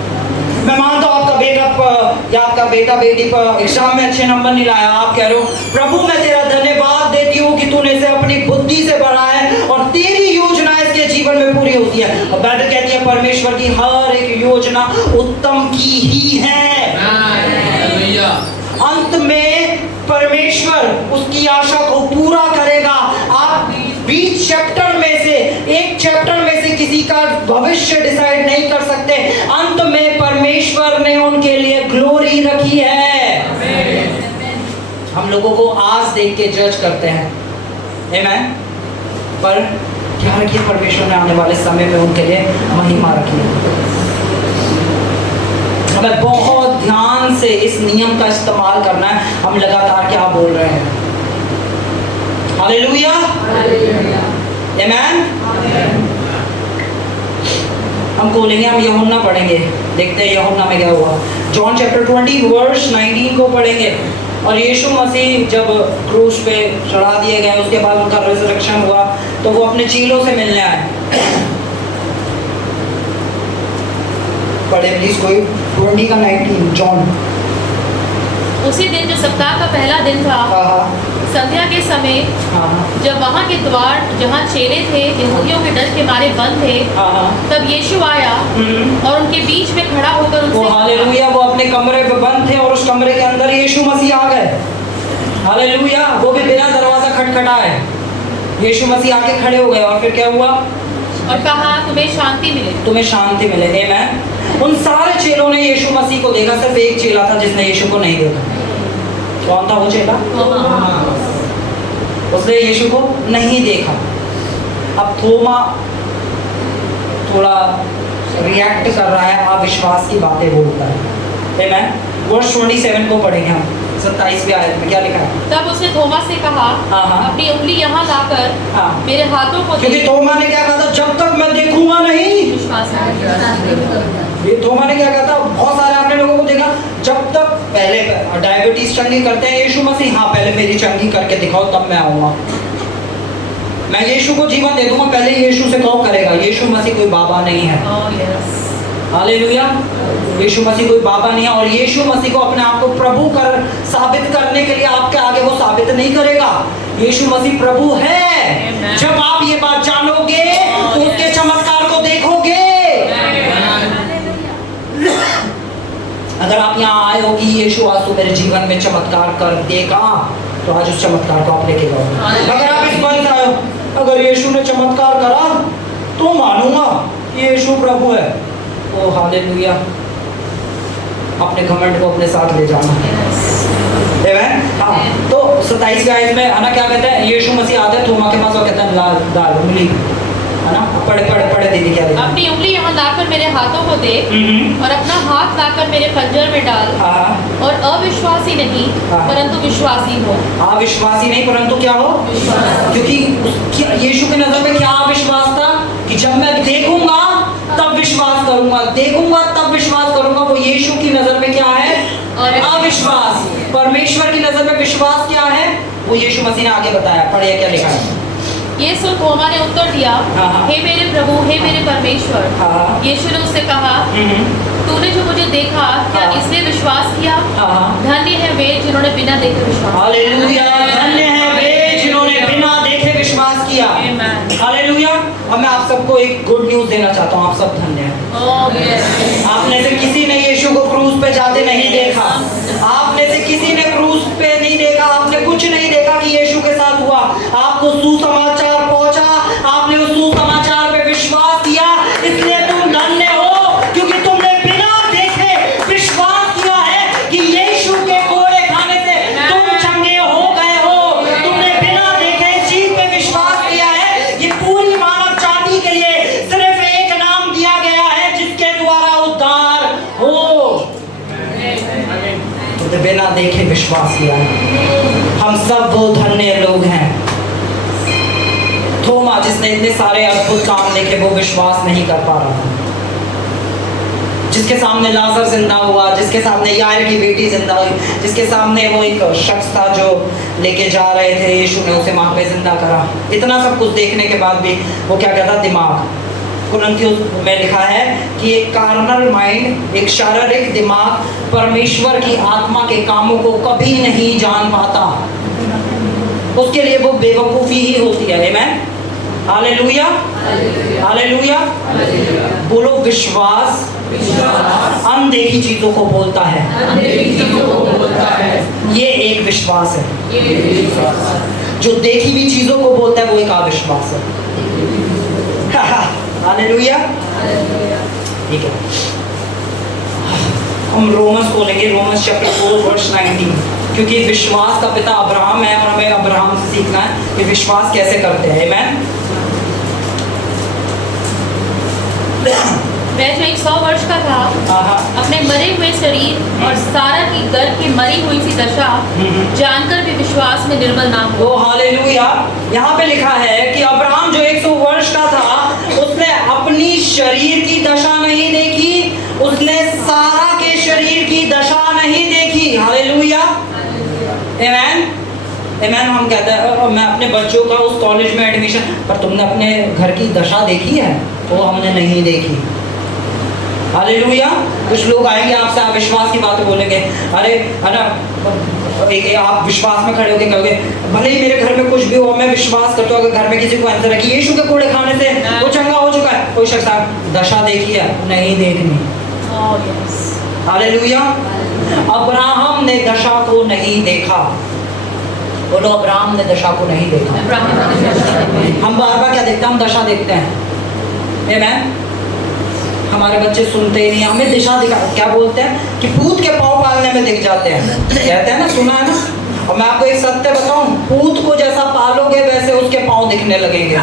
मैं मानता हूँ आपका बेटा बेटी पर एग्जाम में अच्छे नंबर नहीं लाया, आप कह रहे हो प्रभु मैं तेरा धन्यवाद देती हूँ कि तूने इसे अपनी बुद्धि से बढ़ा है और तेरी योजना इसके जीवन में पूरी होती है। और बाइबल कहती है परमेश्वर की हर एक योजना उत्तम की ही है। अंत में परमेश्वर उसकी आशा को पूरा करेगा। आप 20 चैप्टर में से एक चैप्टर में से किसी का भविष्य डिसाइड नहीं कर सकते। अंत में परमेश्वर ने उनके लिए ग्लोरी रखी है। हम लोगों को आज देख के जज करते हैं, आमीन, पर क्या रखी है परमेश्वर ने आने वाले समय में उनके लिए महिमा रखी है। हमें बहुत ध्यान से इस नियम का इस्तेमाल करना है। हम लगातार क्या बोल रहे हैं। हालेलुया, आमीन। हम खोलेंगे, हम यूहन्ना पढ़ेंगे, देखते हैं यूहन्ना में क्या हुआ। जॉन चैप्टर 20 वर्स 19 को पढ़ेंगे। और यीशु मसीह जब क्रूस पे चढ़ा दिए गए, उसके बाद उनका रिजरेक्शन हुआ, तो वो अपने चेलों से मिलने आए। पढ़े प्लीज कोई, 20 का 19 जॉन। उसी दिन जो सप्ताह का पहला दिन था, संध्या के समय, जब वहाँ के द्वार जहाँ चेले थे यहूदियों के डर के मारे बंद थे, तब यीशु आया और उनके बीच में खड़ा होकर उनसे, हालेलुया, वो अपने कमरे में बंद थे और उस कमरे के अंदर यीशु मसीह आ गए। हालेलुया, वो भी बिना दरवाजा खटखटाए यीशु मसीह आके खड़े हो गए। और फिर क्या हुआ, और कहा तुम्हें शांति मिले, तुम्हें शांति मिले। आमीन। उन सारे चेलों ने यीशु मसीह को देखा, सिर्फ एक चेला था जिसने यीशु को नहीं देखा। कौन था वो चेला? उसने यीशु को नहीं देखा। अब थोमा थोड़ा रिएक्ट कर रहा है, अविश्वास की बातें बोलता है। आमीन। वर्स 27 को पढ़ेंगे हम, 27वें आयत में क्या लिखा है। तब उसने थोमा से कहा, अपनी उंगली यहाँ लाकर मेरे हाथों को, क्योंकि थोमा ने क्या कहा था, जब तक मैं देखूंगा नहीं विश्वास ये थोमा ने क्या कहा था, बहुत सारे आपने लोगों को देखा, जब तक पहले डायबिटीज चंगी करते हैं यीशु मसीह, हाँ पहले मेरी चंगी करके दिखाओ तब मैं आऊंगा, मैं यीशु को जीवन दे दूंगा, पहले यीशु से कहो करेगा। यीशु मसीह कोई बाबा नहीं है। हालेलुया, यीशु मसीह कोई बाबा नहीं है। और यीशु मसीह को अपने आप को प्रभु कर साबित करने के लिए आपके आगे वो साबित नहीं करेगा। यीशु मसीह प्रभु है। जब आप ये बात जानोगे तो उसके चमत्कार को देखोगे। अगर आप यहाँ आए हो कि यीशु आंसू मेरे जीवन में चमत्कार कर देगा, तो आज उस चमत्कार को आप लेके जाओ। अगर आप इस मन से आए हो, अगर यीशु ने चमत्कार करा तो मानूंगा कि यीशु प्रभु है, ओ हालेलुया, अपने घमंड को अपने साथ ले जाना। आमेन। हाँ, तो 27वें आयत में है ना क्या कहते हैं, यीशु मसीह आते हैं थोमा के पास और कहते हैं लाल डाल उंगली, है ना, पढ़े दीदी क्या देते हैं? अपनी उंगली यहाँ लाकर मेरे हाथों को दे और अपना हाथ लाकर मेरे पंजर में डाल, और अविश्वासी नहीं परंतु विश्वासी हो। अविश्वासी नहीं परंतु क्या हो? क्योंकि यीशु की नजर में क्या अविश्वास था कि जब मैं देखूंगा तब विश्वास करूंगा, देखूंगा तब विश्वास करूंगा। वो यीशु की नजर में क्या है? अविश्वास। परमेश्वर की नजर में विश्वास क्या है? वो यीशु मसीह ने आगे बताया, पढ़िए क्या लिखा है। ये सुन थोमा ने उत्तर दिया, हे मेरे प्रभु, हे मेरे परमेश्वर। यीशु ने उससे कहा, तूने जो मुझे देखा क्या इसलिए विश्वास किया? धन्य है वे जिन्होंने बिना देखे विश्वास। हालेलुया, धन्य है वे जिन्होंने बिना देखे विश्वास किया। हालेलुया। और मैं आप सबको एक गुड न्यूज देना चाहता हूँ, आप सब धन्य हैं। आप में से किसी ने यीशु को क्रूस पे जाते नहीं देखा, आप में से किसी ने क्रूस पे नहीं देखा, आपने कुछ नहीं देखा कि यीशु के साथ हुआ। आपको सुसमाचार पहुंचा, आपने उस सुसमाचार पे विश्वास किया, इसलिए तुम धन्य हो, क्योंकि तुमने बिना देखे विश्वास किया है कि यीशु के कोड़े खाने से तुम चंगे हो गए हो। तुमने बिना देखे इस चीज पे विश्वास किया है। ये पूरी मानव जाति के लिए सिर्फ एक नाम दिया गया है जिसके द्वारा उद्धार हो। तो बिना देखे विश्वास किया है। हम सब वो धन्य लोग हैं। थोमा जिसने इतने सारे अद्भुत काम देखे, वो विश्वास नहीं कर पा रहा था। जिसके सामने लाजर जिंदा हुआ, जिसके सामने यायर की बेटी जिंदा हुई, जिसके सामने वो एक शख्स था जो लेके जा रहे थे, यीशु ने उसे वहां पे जिंदा करा। इतना सब कुछ देखने के बाद भी वो क्या कहता, दिमाग। कुरिन्थियों में लिखा है कि एक कार्नल माइंड, एक शारीरिक दिमाग परमेश्वर की आत्मा के कामों को कभी नहीं जान पाता। उसके लिए वो बेवकूफ़ी ही होती है। आमेन। Hallelujah, hallelujah. बोलो विश्वास अनदेखी चीजों को बोलता है। ये एक विश्वास है। जो देखी हुई चीजों को बोलता है वो एक अविश्वास है। हालेलुया। ठीक है, हम रोमस खोलेंगे, रोमस चैप्टर 4 वर्स 19, क्योंकि विश्वास का पिता अब्राहम है और हमें अब्राहम से सीखना है कि विश्वास कैसे करते हैं। आमेन। वह जो 100 वर्ष का था, अपने मरे हुए शरीर और सारा की गर्भ की मरी हुई सी दशा जानकर भी विश्वास में निर्मल ना हो। हालेलुया। यहाँ पे लिखा है कि अब्राहम जो 100 वर्ष का था, उसने अपनी शरीर की दशा नहीं देखी, उसने सारा के शरीर की दशा नहीं देखी। हालेलुया। आमेन। आमेन। हम कहते हैं मैं अपने बच्चों का उस कॉलेज में एडमिशन, पर तुमने अपने घर की दशा देखी है? वो हमने नहीं देखी। हालेलुया। कुछ लोग आएंगे आपसे अविश्वास की बात बोलेंगे, अरे है ना, आप विश्वास में खड़े होकर कहोगे भले ही मेरे घर में कुछ भी हो, मैं विश्वास करता हूँ अगर घर में किसी को आंसर है कि यीशु के कोड़े खाने से वो चंगा हो चुका है, कोई शख्स दशा देखी है? नहीं देखनी। हालेलुया। अब्राहम ने दशा को नहीं देखा। बोलो, अब्राहम ने दशा को नहीं देखा। हम बार बार क्या देखते हैं? हम दशा देखते हैं। आमेन। हमारे बच्चे सुनते ही नहीं, हमें दिशा दिखा, क्या बोलते हैं कि पूत के पाँव पालने में दिख जाते हैं, कहते हैं ना, सुना है ना। और मैं आपको एक सत्य बताऊं, पूत को जैसा पालोगे वैसे उसके पाँव दिखने लगेंगे।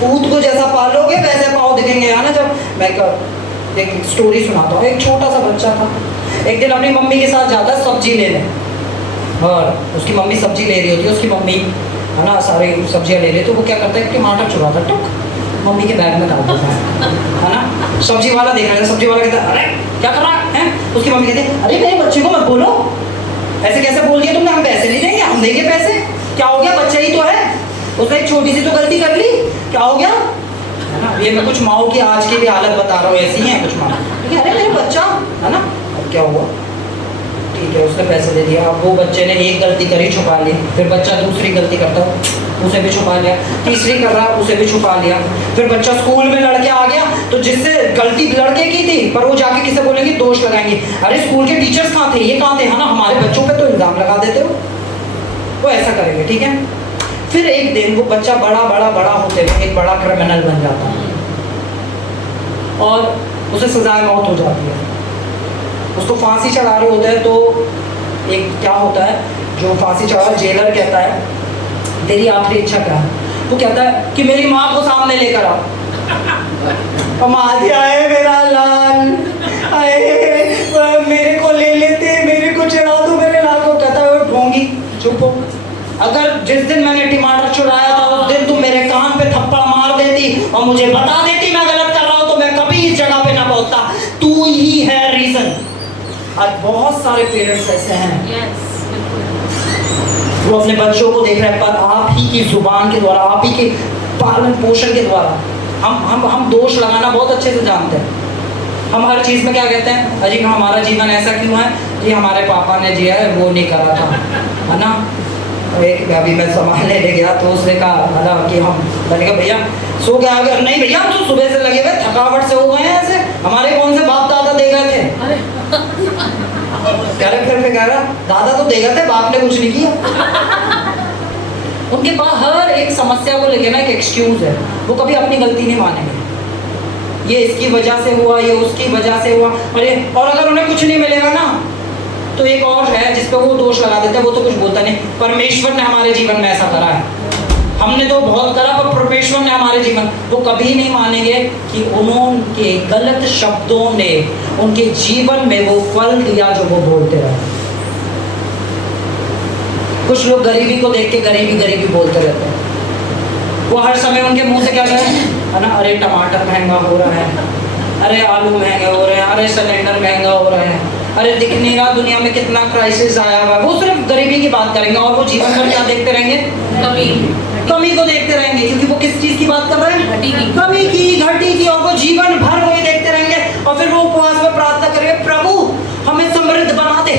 पूत को जैसा पालोगे वैसे पाँव दिखेंगे, है ना। जब मैं एक स्टोरी सुनाता हूँ, एक छोटा सा बच्चा था, एक दिन अपनी मम्मी के साथ जाता है सब्जी लेने, और उसकी मम्मी सब्जी ले रही होती है, उसकी मम्मी है ना सारी सब्जियाँ ले रही, तो वो क्या करता है, टमाटर चुराता टुक मम्मी के बैग में डालता है ना। सब्जी वाला देख रहा है, सब्जी वाला कहता है अरे क्या कर रहा है? उसकी मम्मी कहती है अरे मेरे बच्चे को मत बोलो, ऐसे कैसे बोल दिया तुमने, हम पैसे नहीं देंगे, हम देंगे पैसे, क्या हो गया, बच्चा ही तो है, उसने एक छोटी सी तो गलती कर ली, क्या हो गया, है ना। ये मैं कुछ माओ की आज की भी हालत बता रहा हूँ, ऐसी है कुछ माँ, अरे मेरा बच्चा, है ना, अब क्या हुआ। ठीक है उसने पैसे दे दिया। अब वो बच्चे ने एक गलती करी, छुपा ली, फिर बच्चा दूसरी गलती करता उसे भी छुपा लिया, तीसरी कर रहा उसे भी छुपा लिया, फिर बच्चा स्कूल में लड़के आ गया तो जिससे गलती लड़के की थी पर वो जाके किसे बोलेंगे, दोष लगाएंगे, अरे स्कूल के टीचर्स कहाँ थे, ये कहाँ थे, है ना, हमारे बच्चों पे तो इल्ज़ाम लगा देते हो, वो ऐसा करेंगे। ठीक है, फिर एक दिन वो बच्चा बड़ा होते हुए एक बड़ा क्रिमिनल बन जाता है और उसे सजाए मौत हो जाती है। उसको फांसी चढ़ा रहे होते हैं तो एक क्या होता है, जो फांसी चढ़ा जेलर कहता है तेरी आखिरी इच्छा क्या है? वो कहता है कि मेरी माँ को सामने लेकर आओ। और माँ जी आए मेरा लाल, आए मेरे को ले लेते, मेरे को चढ़ा दो मेरे लाल को। कहता है ढोंगी चुप हो, अगर जिस दिन मैंने टमाटर चुराया था उस दिन तुम मेरे कान पे थप्पड़ मार देती और मुझे बता देती मैं गलत कर रहा हूँ तो मैं कभी इस जगह पे ना पहुंचता, तू ही है रीजन। आज बहुत सारे पेरेंट्स ऐसे हैं वो अपने बच्चों को देख रहे हैं पर आप ही की जुबान के द्वारा, आप ही के पालन पोषण के द्वारा हम दोष लगाना बहुत अच्छे से जानते हैं। हम हर चीज़ में क्या कहते हैं, अजी हमारा जीवन ऐसा क्यों है जी, हमारे पापा ने जी है वो नहीं करा था, है ना। एक अभी मैं सामान लेने गया तो उसने कहा कि मैंने कहा भैया सो गया, अगर नहीं भैया तो सुबह से लगे हुए थकावट से हो गए हैं ऐसे, हमारे कौन से बाप दादा दे गए थे। फिर कह रहा दादा तो दे गए थे, बाप ने कुछ नहीं किया। उनके पास हर एक समस्या को लेके ना एक एक्सक्यूज है, वो कभी अपनी गलती नहीं मानेंगे, ये इसकी वजह से हुआ, ये उसकी वजह से हुआ। और अगर उन्हें कुछ नहीं मिलेगा ना तो एक और है जिस पे वो दोष लगा देते हैं, वो तो कुछ बोलता नहीं। परमेश्वर ने हमारे जीवन में ऐसा करा है, हमने तो बहुत करा पर परमेश्वर ने हमारे जीवन, वो कभी नहीं मानेंगे कि उन्होंने गलत शब्दों ने उनके जीवन में वो फल दिया जो वो बोलते रहे। कुछ लोग गरीबी को देख के गरीबी बोलते रहते हैं, वो हर समय उनके मुंह से क्या कह रहे हैं, है ना, अरे टमाटर महंगा हो रहा है, अरे आलू महंगे हो रहे हैं, अरे सिलेंडर महंगा हो रहा है, अरे दिख नहीं रहा दुनिया में कितना क्राइसिस आया हुआ है। वो सिर्फ गरीबी की बात करेंगे और वो जीवन भर क्या देखते रहेंगे, कमी को देखते रहेंगे, क्योंकि वो किस चीज की बात कर रहे हैं, कमी की, घटी की, और वो जीवन भर वही देखते रहेंगे। और फिर वो उपवास में प्रार्थना करेंगे, प्रभु हमें समृद्ध बना दे,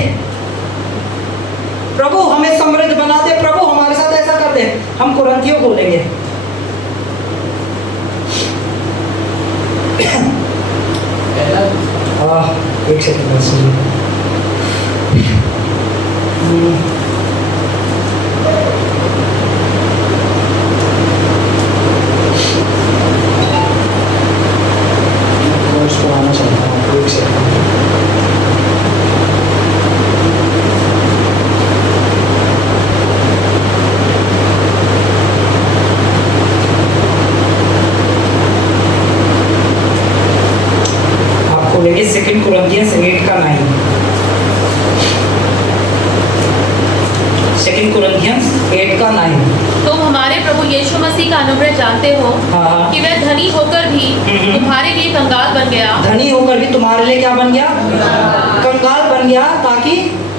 प्रभु हमें समृद्ध बना दे, प्रभु हमारे साथ ऐसा कर दे। हम कुरंथियों बोलेंगे एक सेकंड उसको आना चाहता हूँ, एक सेकंड। लेकिन सेकंड कुरिन्थियंस 8 का 9, सेकंड कुरिन्थियंस 8 का 9। तुम हमारे प्रभु यीशु मसीह का अनुग्रह जानते हो कि वह धनी होकर भी तुम्हारे लिए कंगाल बन गया, धनी होकर भी तुम्हारे लिए क्या बन गया, कंगाल बन गया, ताकि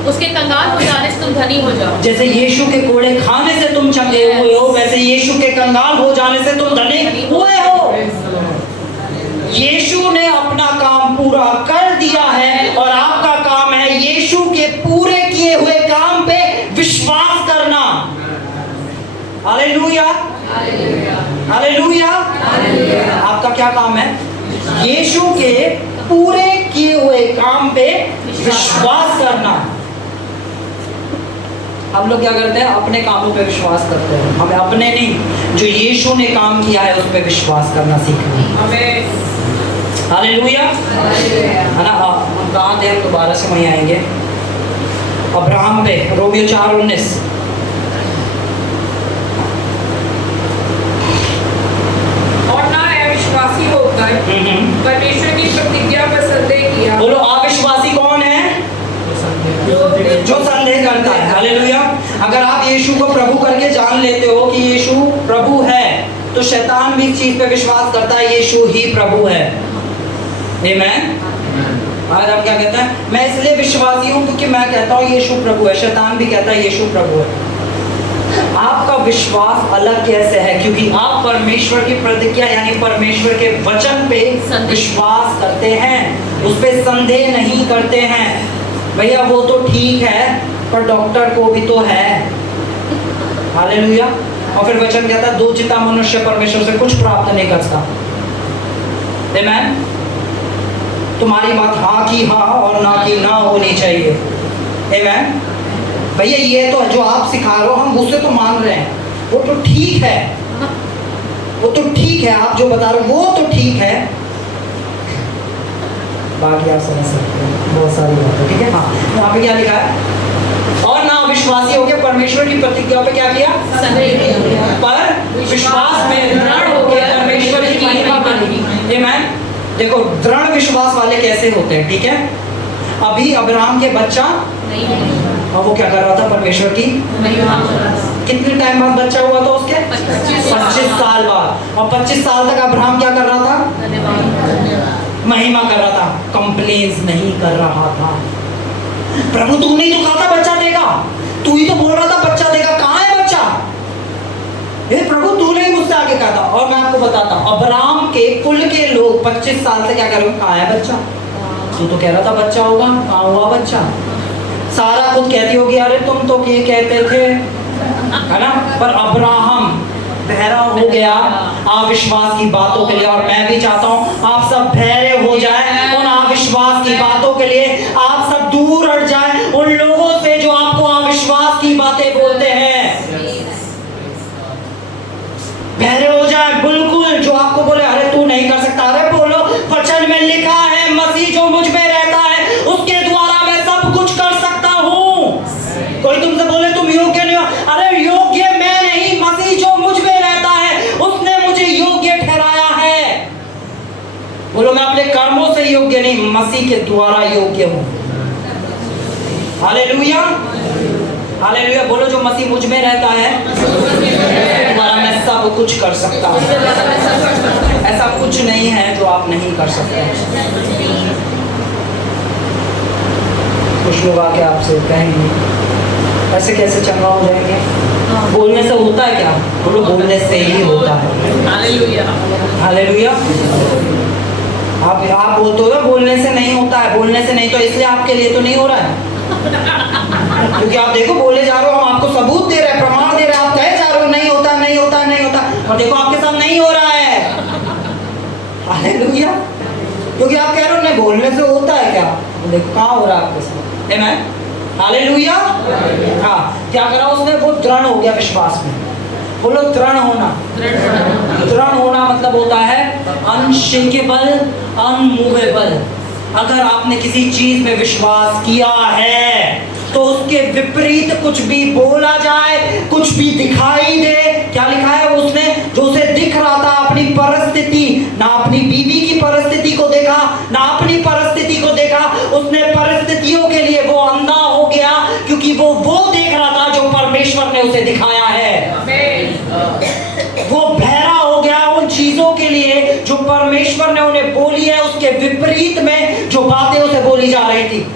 उसके कंगाल हो जाने से तुम धनी हो जाओ। जैसे यीशु के कोड़े खाने से तुम चंगे हुए हो, वैसे यीशु के कंगाल हो जाने से तुम धनी हुए हो। यीशु ने अपना काम पूरा कर दिया है और आपका काम है यीशु के पूरे किए हुए काम पे विश्वास करना। Hallelujah, hallelujah. आपका क्या काम है, यीशु के पूरे किए हुए काम पे विश्वास करना। हम लोग क्या करते हैं, अपने कामों पे विश्वास करते हैं, हमें अपने नहीं, जो यीशु ने काम किया है उस पे विश्वास करना सीखना। हालेलुया, है ना। हम कहाँ थे, हम दोबारा से वहीं आएंगे अब्राहम पे, रोमियो 4:19। और ना अविश्वासी होकर परमेश्वर की प्रतिज्ञा पर संदेह किया। बोलो अविश्वासी कौन है, जो संदेह करता है। हालेलुया। अगर आप यीशु को प्रभु करके जान लेते हो कि यीशु प्रभु है, तो शैतान भी इस चीज पे विश्वास करता है यीशु ही प्रभु है। आमीन। आज हम क्या कहते हैं, मैं इसलिए विश्वासी हूं क्योंकि मैं कहता हूं यीशु प्रभु है। शैतान भी कहता है यीशु प्रभु है। आपका विश्वास अलग कैसे है, क्योंकि आप परमेश्वर की प्रतिज्ञा यानी परमेश्वर के वचन पे विश्वास करते हैं, उस पे संदेह नहीं करते हैं। भैया वो तो ठीक है, पर डॉक्टर को भी तो है। हालेलुया। और फिर वचन कहता है दो चिता मनुष्य परमेश्वर से कुछ प्राप्त नहीं करता। आमेन। तुम्हारी बात हाँ की हाँ और ना की ना होनी चाहिए। आमेन। भैया ये तो जो आप सिखा रहे हो हम उसे तो मान रहे हैं, वो तो ठीक है, वो तो ठीक है, आप जो बता रहे हो वो तो ठीक है, बाकी आप समझ सकते हैं बहुत सारी बातें। ठीक है। हाँ, यहाँ पे क्या लिखा है? और ना विश्वासी हो गया परमेश्वर की प्रतिज्ञा पे क्या किया? पर विश्वास में दृढ़ हो गया परमेश्वर की महिमा बनी। आमेन। देखो दृढ़ विश्वास वाले कैसे होते हैं, ठीक है। अभी अब्राहम के बच्चा और वो क्या कर रहा था? परमेश्वर की कितने टाइम बाद बच्चा हुआ था उसके? 25 साल बाद। और 25 साल तक अब्राहम क्या कर रहा था? महिमा कर रहा था, कंप्लेन्स नहीं कर रहा था। प्रभु तूने ही तो कहा था बच्चा देगा, तू ही तो बोल रहा था बच्चा देगा, कहाँ है बच्चा? हे प्रभु तूने ही मुझसे आगे कहा था। और मैं आपको बताता हूँ अब्राहम के कुल के लोग 25 साल से क्या कर रहे हो? कहाँ है बच्चा? तू तो कह रहा था बच्चा होगा, कहाँ हुआ बच्चा? सारा खुद कहती होगी अरे तुम तो ये कहते थे, है ना। पर अब्राहम बहरा हो गया अविश्वास की बातों के लिए। और मैं भी चाहता हूँ आप सब बहरे हो जाए उन अविश्वास की बातों के लिए, आप सब दूर हट जाए उन लोगों से जो आपको अविश्वास की बातें बोलते हैं। बहरे हो जाए बिल्कुल, जो आपको बोले अरे तू नहीं कर सकता, अरे बोलो वचन में लिखा है मसीह जो मुझ में रहता है उसके द्वारा मैं सब कुछ कर सकता हूँ। कोई तुमसे बोले तुम योग्य नहीं हो, अरे योग्य मैं नहीं, मसीह जो मुझ में रहता है उसने मुझे योग्य ठहराया है। बोलो मैं अपने कर्मों से योग्य नहीं, मसीह के द्वारा योग्य हूँ। Hallelujah, hallelujah. बोलो जो मसीह मुझ में रहता है द्वारा मैं सब कुछ कर सकता हूँ। ऐसा कुछ नहीं है जो आप नहीं कर सकते। कुछ लोग आके आपसे कहेंगे ऐसे कैसे चंगा हो जाएंगे? बोलने से होता है क्या? बोलो बोलने से ही होता है। हालेलुया। हालेलुया। आप बोलते हो ना बोलने से नहीं होता है, बोलने से नहीं, तो इसलिए आपके लिए तो नहीं हो रहा है क्योंकि आप देखो बोले जा रहे हो, हम आपको सबूत दे रहे हैं, प्रमाण दे रहे हैं, आप कहे जा रहे हो नहीं होता नहीं होता नहीं होता, और देखो आपके साथ नहीं हो रहा है। हालेलुया। क्योंकि आप कह रहे हो नहीं बोलने से होता है क्या, देखो कहाँ हो रहा है आपके साथ। आमेन। हालेलुया। हाँ, क्या करा उसने? वो दृढ़ हो गया विश्वास में। बोलो दृढ़ होना। दृढ़ होना मतलब होता है अनशेकेबल, अनमूवेबल। अगर आपने किसी चीज में विश्वास किया है तो उसके विपरीत कुछ भी बोला जाए, कुछ भी दिखाई दे। क्या लिखा है उसने? जो उसे दिख रहा था अपनी परिस्थिति, ना अपनी बीवी की परिस्थिति को देखा, ना अपनी परिस्थिति को देखा, उसने परिस्थितियों के लिए वो अंधा हो गया क्योंकि वो देख रहा था जो परमेश्वर ने उसे दिखाया है। वो बहरा हो गया उन चीजों के लिए जो परमेश्वर ने उन्हें बोली है, उसके विपरीत में जो बातें उसे बोली जा रही थी।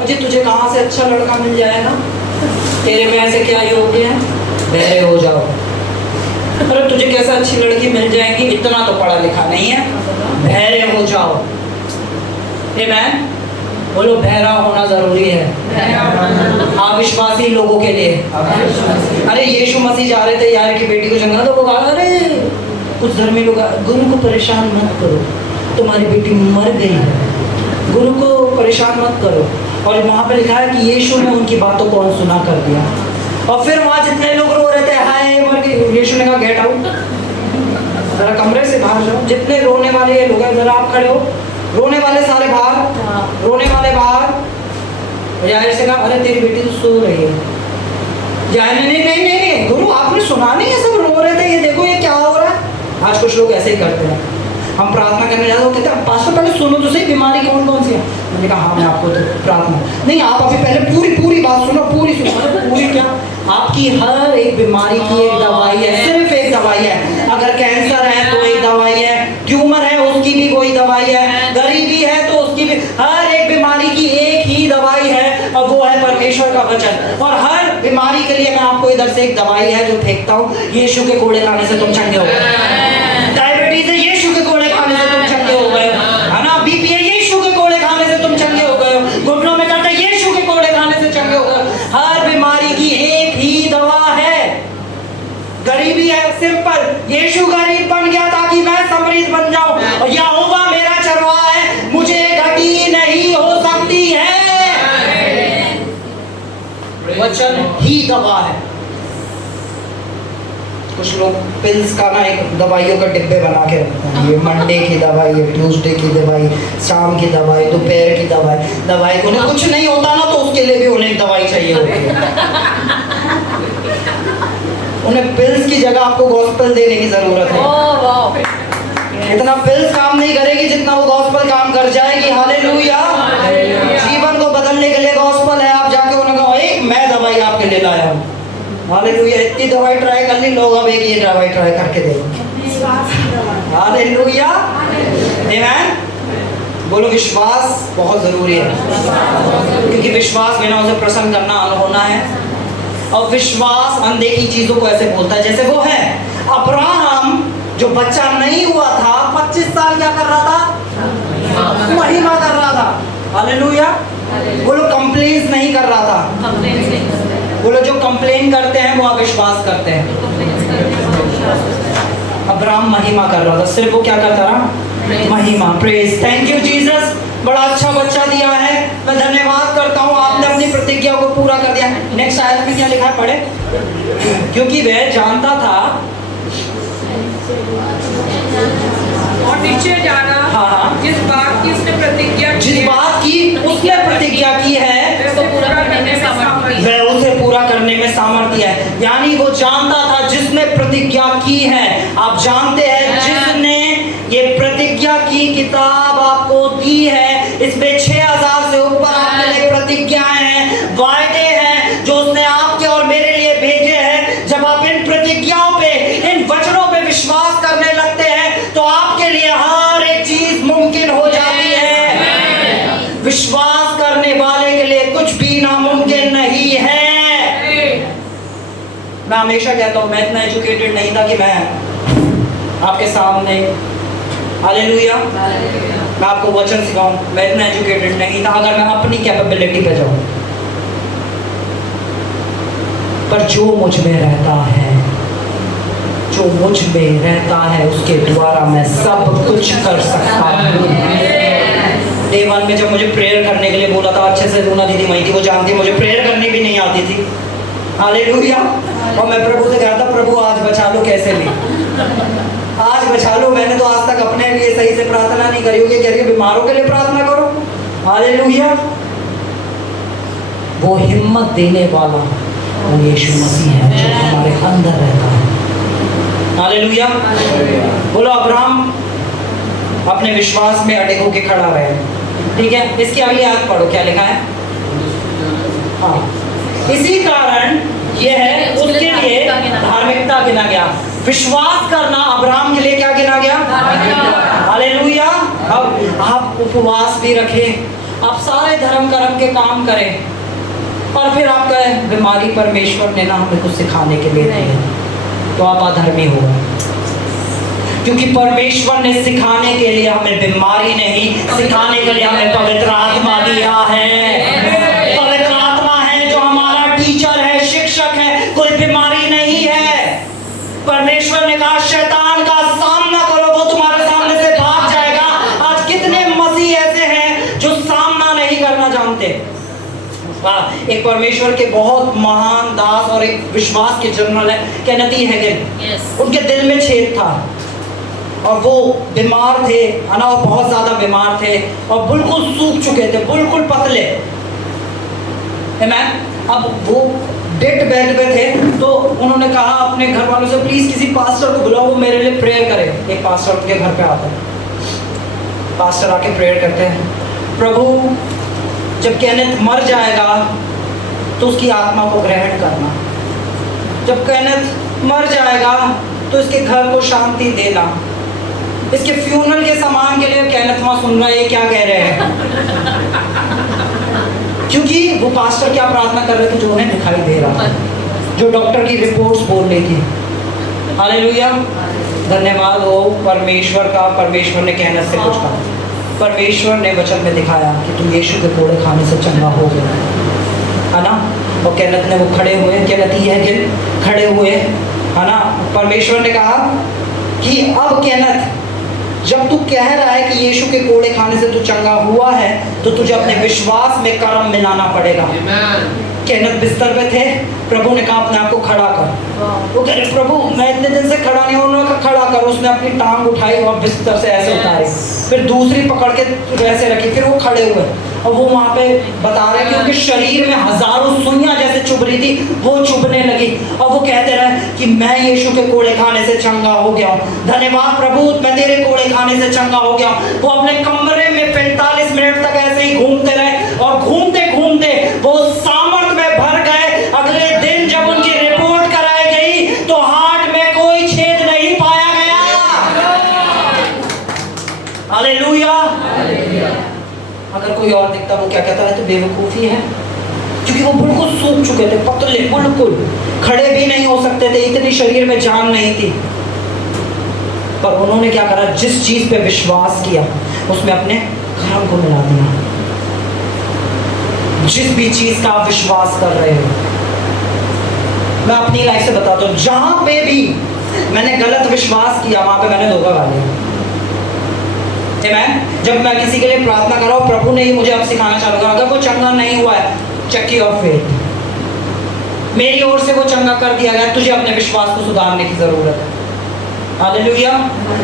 अजी तुझे कहाँ से अच्छा लड़का मिल जाएगा, तेरे में ऐसे क्या योग्य है? बहरे हो जाओ। अरे तुझे कैसे अच्छी लड़की मिल जाएगी, इतना तो पढ़ा लिखा नहीं है, बहरे हो जाओ। आमेन। बोलो बहरा होना जरूरी है अविश्वासी लोगों के लिए। अरे यीशु मसीह जा रहे थे यार की बेटी को जंगल, तो वो कहा अरे कुछ धर्मी लोग, गुरु को परेशान मत करो, तुम्हारी बेटी मर गई है, गुरु को परेशान मत करो। और वहाँ पे लिखा है कि यीशु ने उनकी बातों को अनसुना कर दिया। और फिर वहाँ जितने लोग रो रहे थे हाय मर गई, यीशु ने कहा गेट आउट, जरा कमरे से बाहर जाओ। जितने रोने वाले लोग हैं जरा आप खड़े हो, रोने वाले सारे बाहर, रोने वाले बाहर। जाहिर से कहा अरे तेरी बेटी तो सो रही है। जाहिर नहीं नहीं नहीं नहीं गुरु आपने सुना नहीं, ये सब रो रहे थे, ये देखो ये क्या हो रहा है। आज कुछ लोग ऐसे ही करते हैं, हम प्रार्थना करने जाते हो कहते हैं पास्टर पहले सुनो तो सही बीमारी कौन कौन सी है। मैंने कहा हाँ मैं आपको तो प्रार्थना नहीं, आप अभी पहले पूरी बात सुनो, पूरी सुनो। पूरी क्या? आपकी हर एक बीमारी की एक दवाई है, सिर्फ एक दवाई है। अगर कैंसर है तो एक दवाई है, ट्यूमर है उसकी भी कोई दवाई है, गरीबी है तो उसकी भी, हर एक बीमारी की एक ही दवाई है और वो है परमेश्वर का वचन। और हर बीमारी के लिए मैं आपको इधर से एक दवाई है जो फेंकता हूँ, यीशु के कोड़े खाने से तुम चंगे हो गए। डायबिटीज है, यीशु के कोड़े खाने से तुम चंगे हो गए, है ना। बीपी है, यीशु के कोड़े खाने से तुम चंगे हो गए। दवा है। कुछ लोग पिल्स का ना एक दवाइयों का डिब्बे बना के रखते हैं, ये मंडे की दवाई, ये ट्यूसडे की दवाई, शाम की दवाई, दोपहर की दवाई उन्हें कुछ नहीं होता ना तो उसके लिए भी उन्हें एक दवाई चाहिए होती है। उन्हें पिल्स की जगह आपको गॉस्पेल देने की जरूरत है। इतना पिल्स काम नहीं करेगी जितना वो गॉस्पेल काम कर जाएगी। हालेलुया। जीवन को बदलने के लिए गॉस्पेल है। आप जाके उन्हें कहो एक मैं दवाई आपके लिए लाया हूँ। हालेलुया। इतनी दवाई ट्राई कर ली लोग, अब एक ये दवाई ट्राई करके देखो। हालेलुया। आमीन। बोलो विश्वास बहुत जरूरी है, क्योंकि विश्वास बिना उसे प्रसन्न करना होना है। और विश्वास अनदेखी चीजों को ऐसे बोलता है जैसे वो है। अब्राहम जो बच्चा नहीं हुआ था 25 साल क्या कर रहा था? महिमा कर रहा था। हालेलुया। बोलो कंप्लेन नहीं कर रहा था। बोलो जो कंप्लेन करते हैं वो अविश्वास करते हैं। अब्राहम महिमा कर रहा था, सिर्फ वो क्या करता रहा? महिमा। प्रेज। Thank you Jesus. बड़ा अच्छा बच्चा दिया है, मैं धन्यवाद करता हूँ, आपने अपनी प्रतिज्ञा को पूरा कर दिया। नेक्स्ट आयत में क्या लिखा है पढ़े? क्योंकि वह जानता था। और नीचे जाना। हाँ। जिस बात की उसने प्रतिज्ञा की, जिस बात की उसने प्रतिज्ञा की है उसको पूरा करने में सामर्थ्य है। वह उसे पूरा करने में सामर्थ्य है। यानी वो जानता था जिसने प्रतिज्ञा की है। आप जानते हैं जिसने ये प्रतिज्ञा की किताब आपको दी है, इसमें 6000 से ऊपर आपके लिए प्रतिज्ञाएं हैं, वायदे हैं जो उसने आपके और मेरे लिए भेजे हैं। जब आप इन प्रतिज्ञाओं पे, इन वचनों पे विश्वास करने लगते हैं तो आपके लिए हर एक चीज मुमकिन हो जाती है। विश्वास करने वाले के लिए कुछ भी नामुमकिन नहीं है। मैं हमेशा कहता हूँ मैं इतना एजुकेटेड नहीं था कि मैं आपके सामने, हालेलुया, मैं आपको वचन सिखाऊं। मैं इतना एजुकेटेड नहीं था अगर मैं अपनी कैपेबिलिटी पे जाऊं। पर जो मुझ में रहता है, जो मुझ में रहता है उसके द्वारा मैं सब कुछ कर सकता हूँ। डे 1 में जब मुझे प्रेयर करने के लिए बोला था, अच्छे से रूना दीदी वहीं थी, वो जानती मुझे प्रेयर करनी भी नहीं आती थी। हालेलुया। और मैं प्रभु से कहा था प्रभु आज बचा लो कैसे भी, आज बचा लो। मैंने तो आज तक अपने लिए सही से प्रार्थना नहीं करी होगी, कह रही बीमारों के लिए प्रार्थना करो। हालेलुया। वो हिम्मत देने वाला वो यीशु मसीह है जो हमारे अंदर रहता है। हालेलुया। बोलो अब्राहम अपने विश्वास में अड़े होके खड़ा रहे। ठीक है, इसकी अगली आयत पढ़ो, क्या लिखा है? हाँ, इसी कारण यह है उसके लिए धार्मिकता गिना गया। विश्वास करना अब्राहम के लिए क्या गिना गया? हालेलुया। अब आप उपवास भी रखें, आप सारे धर्म कर्म के काम करें, और फिर आप कहें बीमारी परमेश्वर ने ना हमें कुछ सिखाने के लिए दी है, तो आप अधर्मी हो। क्योंकि परमेश्वर ने सिखाने के लिए हमें बीमारी नहीं, सिखाने के लिए हमें पवित्र आत्मा दिया है। पवित्र आत्मा है जो हमारा टीचर है, शिक्षक है, कोई बीमारी नहीं है। परमेश्वर ने कहा शैतान का सामना करो, वो तुम्हारे सामने से भाग जाएगा। आज कितने मसीह ऐसे हैं जो सामना नहीं करना जानते। एक परमेश्वर के बहुत महान दास और एक विश्वास के जनरल है केनेथ ई हैगिन। उनके दिल में छेद था और वो बीमार थे, है ना, वो बहुत ज्यादा बीमार थे और बिल्कुल सूख चुके थे, बिल्कुल पतले। अब वो डेड बेड पे थे, तो उन्होंने कहा अपने घर वालों से प्लीज किसी पास्टर को बुलाओ, वो मेरे लिए प्रेयर करे। एक पास्टर उनके घर पे आता है, पास्टर आके प्रेयर करते हैं, प्रभु जब केनेथ मर जाएगा तो उसकी आत्मा को ग्रहण करना, जब केनेथ मर जाएगा तो इसके घर को शांति देना। इसके फ्यूनरल के सामान के लिए केनेथ वहाँ सुन रहा है ये क्या कह रहे हैं, क्योंकि वो पास्टर क्या प्रार्थना कर रहे थे जो उन्हें दिखाई दे रहा था, जो डॉक्टर की रिपोर्ट्स बोल रही थी। हालेलुया। धन्यवाद हो परमेश्वर का, परमेश्वर ने केनेथ से कुछ कहा, परमेश्वर ने वचन में दिखाया कि तुम यीशु के कोड़े खाने से चंगा हो गया, है ना। और केनेथ ने वो खड़े हुए, केनेथ ई हैगिन खड़े हुए, है ना। परमेश्वर ने कहा कि अब केनेथ जब तू कह रहा है कि यीशु के कोड़े खाने से तू चंगा हुआ है, तो तुझे अपने विश्वास में कर्म मिलाना पड़ेगा। केनत बिस्तर पे थे, प्रभु ने कहा अपने आप को खड़ा कर। वो कह रहे प्रभु मैं इतने दिन से खड़ा नहीं हूँ। उन्होंने कहा खड़ा कर। उसने अपनी टांग उठाई और बिस्तर से ऐसे उतारी, फिर दूसरी पकड़ के वैसे रखी, फिर वो खड़े हुए और वो वहाँ पे बता रहे कि उनके शरीर में हजारों सुइयां जैसे चुभ रही थी, वो चुभने लगी और वो कहते रहे कि मैं यीशु के कोड़े खाने से चंगा हो गया हूँ। धन्यवाद प्रभु, मैं तेरे कोड़े खाने से चंगा हो गया हूँ। वो अपने कमरे में 45 मिनट तक ऐसे ही घूमते रहे और घूमते घूमते वो सामर्थ में भर गए। अगले दिन जब उनकी रिपोर्ट कराई गई तो हार्ट में कोई छेद नहीं पाया गया। हालेलुया। अगर कोई और दिखता वो क्या कहता है, तो बेवकूफ़ी है, क्योंकि वो बिल्कुल सूख चुके थे, पतले, बिल्कुल खड़े भी नहीं हो सकते थे, इतनी शरीर में जान नहीं थी। पर उन्होंने क्या करा, जिस चीज पे विश्वास किया उसमें अपने कर्म को मिला दिया। जिस भी चीज का आप विश्वास कर रहे हो, मैं अपनी लाइफ से बताता हूँ, जहां पे भी मैंने गलत विश्वास किया वहां पे मैंने धोखा खा लिया। आमेन। जब मैं किसी के लिए प्रार्थना कर रहा हूँ, प्रभु ने ही मुझे अब सिखाना चालू करा, अगर वो चंगा नहीं हुआ है, चेक योर फेथ। मेरी ओर से वो चंगा कर दिया गया, तुझे अपने विश्वास को सुधारने की जरूरत है। हालेलुया।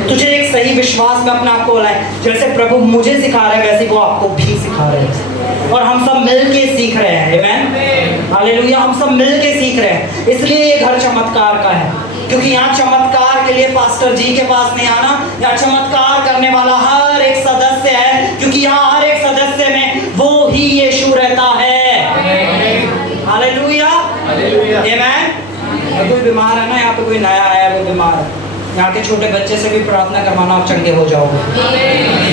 तुझे एक सही विश्वास में अपने आप को लाए, जैसे प्रभु मुझे सिखा रहे हैं वैसे वो आपको भी सिखा रहे हैं, और हम सब मिलके सीख रहे हैं। आमेन। हालेलुया। हम सब मिलके सीख रहे हैं, इसलिए ये घर चमत्कार का है, क्योंकि यहाँ चमत्कार के लिए पास्टर जी के पास नहीं आना, यहाँ चमत्कार करने वाला हर एक सदस्य है, क्योंकि यहाँ हर एक सदस्य में वो ही यीशु रहता है। हालेलुया। आमेन। कोई बीमार है ना, यहाँ पे कोई नया आया कोई बीमार है, यहाँ के छोटे बच्चे से भी प्रार्थना करवाना, आप चंगे हो जाओगे।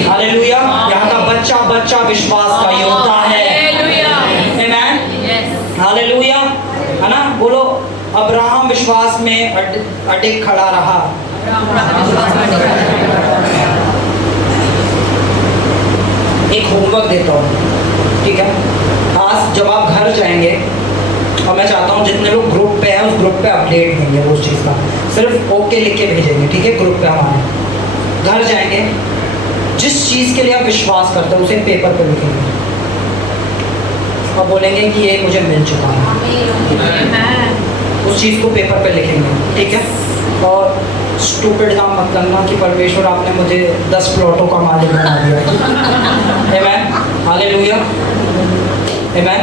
हालेलुया। यहाँ का बच्चा बच्चा विश्वास का योद्धा है। आमेन। हालेलुया। है ना, बोलो अब्राहम विश्वास में अडिग खड़ा रहा। एक होमवर्क देता हूँ, ठीक है। आज जब आप घर जाएंगे, और मैं चाहता हूँ जितने लोग ग्रुप पे हैं उस ग्रुप पे अपडेट देंगे उस चीज़ का, सिर्फ ओके लिख के भेजेंगे, ठीक है। ग्रुप पे हमारे घर जाएंगे, जिस चीज़ के लिए आप विश्वास करते हो उसे पेपर पे लिखेंगे और बोलेंगे कि ये मुझे मिल चुका है। उस चीज़ को पेपर पे लिखेंगे, ठीक है। और स्टूपिड काम मत करना कि परमेश्वर आपने मुझे 10 प्लॉटों का मालिक बना दिया। आमेन। हालेलुया। आमेन।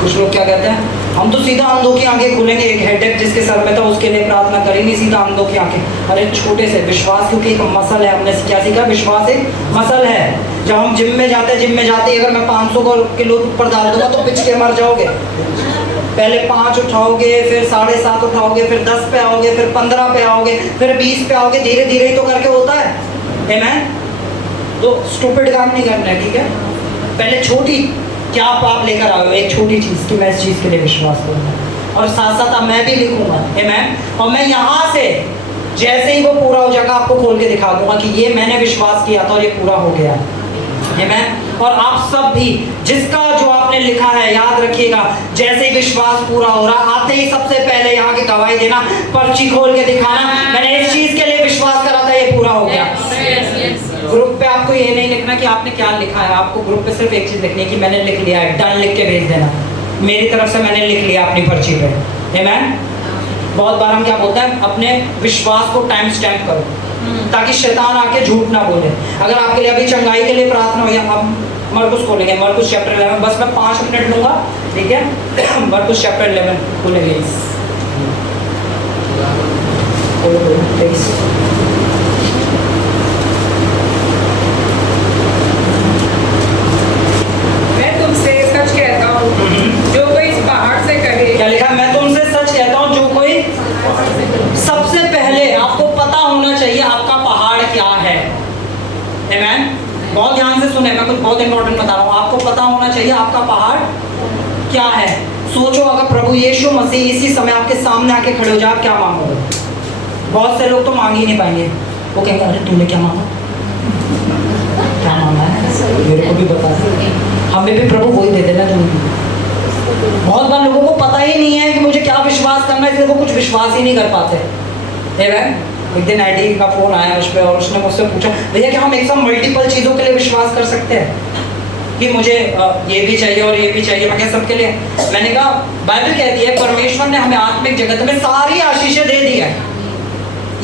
कुछ लोग क्या कहते हैं, हम तो सीधा अंधों की आंखें खोलेंगे। एक हेडेक जिसके सर में था उसके लिए प्रार्थना करी नहीं, सीधा अंधों की आंखें। अरे छोटे से विश्वास, क्योंकि एक मसल है, हमने क्या सीखा, विश्वास एक मसल है। जब हम जिम में जाते अगर मैं 500 किलो ऊपर डाल दूंगा तो पिच के मर जाओगे। पहले 5 उठाओगे, फिर 7.5 उठाओगे, फिर 10 पे आओगे, फिर 15 पे आओगे, फिर 20 पे आओगे, धीरे धीरे ही तो करके होता है। आमेन। तो स्टूपिड काम नहीं करना है, ठीक है। पहले छोटी क्या आप लेकर आओगे, एक छोटी चीज़ कि मैं इस चीज़ के लिए विश्वास करूँगा, और साथ साथ मैं भी लिखूंगा। आमेन। और मैं यहाँ से जैसे ही वो पूरा हो जाएगा आपको खोल के दिखा दूंगा कि ये मैंने विश्वास किया था और ये पूरा हो गया। आमेन। और आप सब भी जिसका जो आपने लिखा है, याद रखिएगा, जैसे ही विश्वास पूरा हो रहा, आते ही सबसे पहले यहाँ की गवाही देना, पर्ची खोल के दिखाना, मैंने इस चीज़ के लिए विश्वास करा था, ये पूरा हो गया। ग्रुप पे आपको ये नहीं लिखना कि आपने क्या लिखा है, आपको ग्रुप पे सिर्फ एक चीज़ लिखनी है कि मैंने लिख लिया है, डन लिख के भेज देना, मेरी तरफ से मैंने लिख लिया अपनी पर्ची पे। आमेन। बहुत बार हम क्या बोलते हैं, अपने विश्वास को टाइम स्टैम्प करो ताकि शैतान आके झूठ ना बोले। अगर आपके लिए अभी चंगाई के लिए प्रार्थना हो, या हम मरकुस खोलेंगे, मरकुस चैप्टर 11, बस मैं 5 मिनट लूँगा, ठीक है। मरकुस चैप्टर 11 खोलेंगे। मैं तुमसे सच कहता हूँ, जो कोई इस पहाड़ से कहे, क्या लिखा, मैं तुमसे सच कहता हूँ, जो कोई, सबसे पहले आपको पता होना चाहिए आपका पहाड़ क्या है। आमेन। बहुत ध्यान से सुने, मैं कुछ बहुत इंपॉर्टेंट बता रहा हूँ। आपको पता होना चाहिए आपका पहाड़ क्या है। सोचो, अगर प्रभु यीशु मसीह इसी समय आपके सामने आके खड़े हो जाए, आप क्या मांगोगे? बहुत से लोग तो मांग ही नहीं पाएंगे, वो कहेंगे अरे तूने क्या मांगा, क्या मांगा है, मेरे को भी बता दे, हमें भी प्रभु वही दे देना जो। बहुत बार लोगों को पता ही नहीं है कि मुझे क्या विश्वास करना है, इसलिए वो कुछ विश्वास ही नहीं कर पाते। एक दिन आईडी का फोन आया उस पर, और उसने मुझसे पूछा, भैया क्या हम एक साथ मल्टीपल चीज़ों के लिए विश्वास कर सकते हैं? कि मुझे ये भी चाहिए और ये भी चाहिए, मैं क्या सबके लिए? मैंने कहा बाइबल कहती है परमेश्वर ने हमें आत्मिक जगत में सारी आशीषें दे दी है।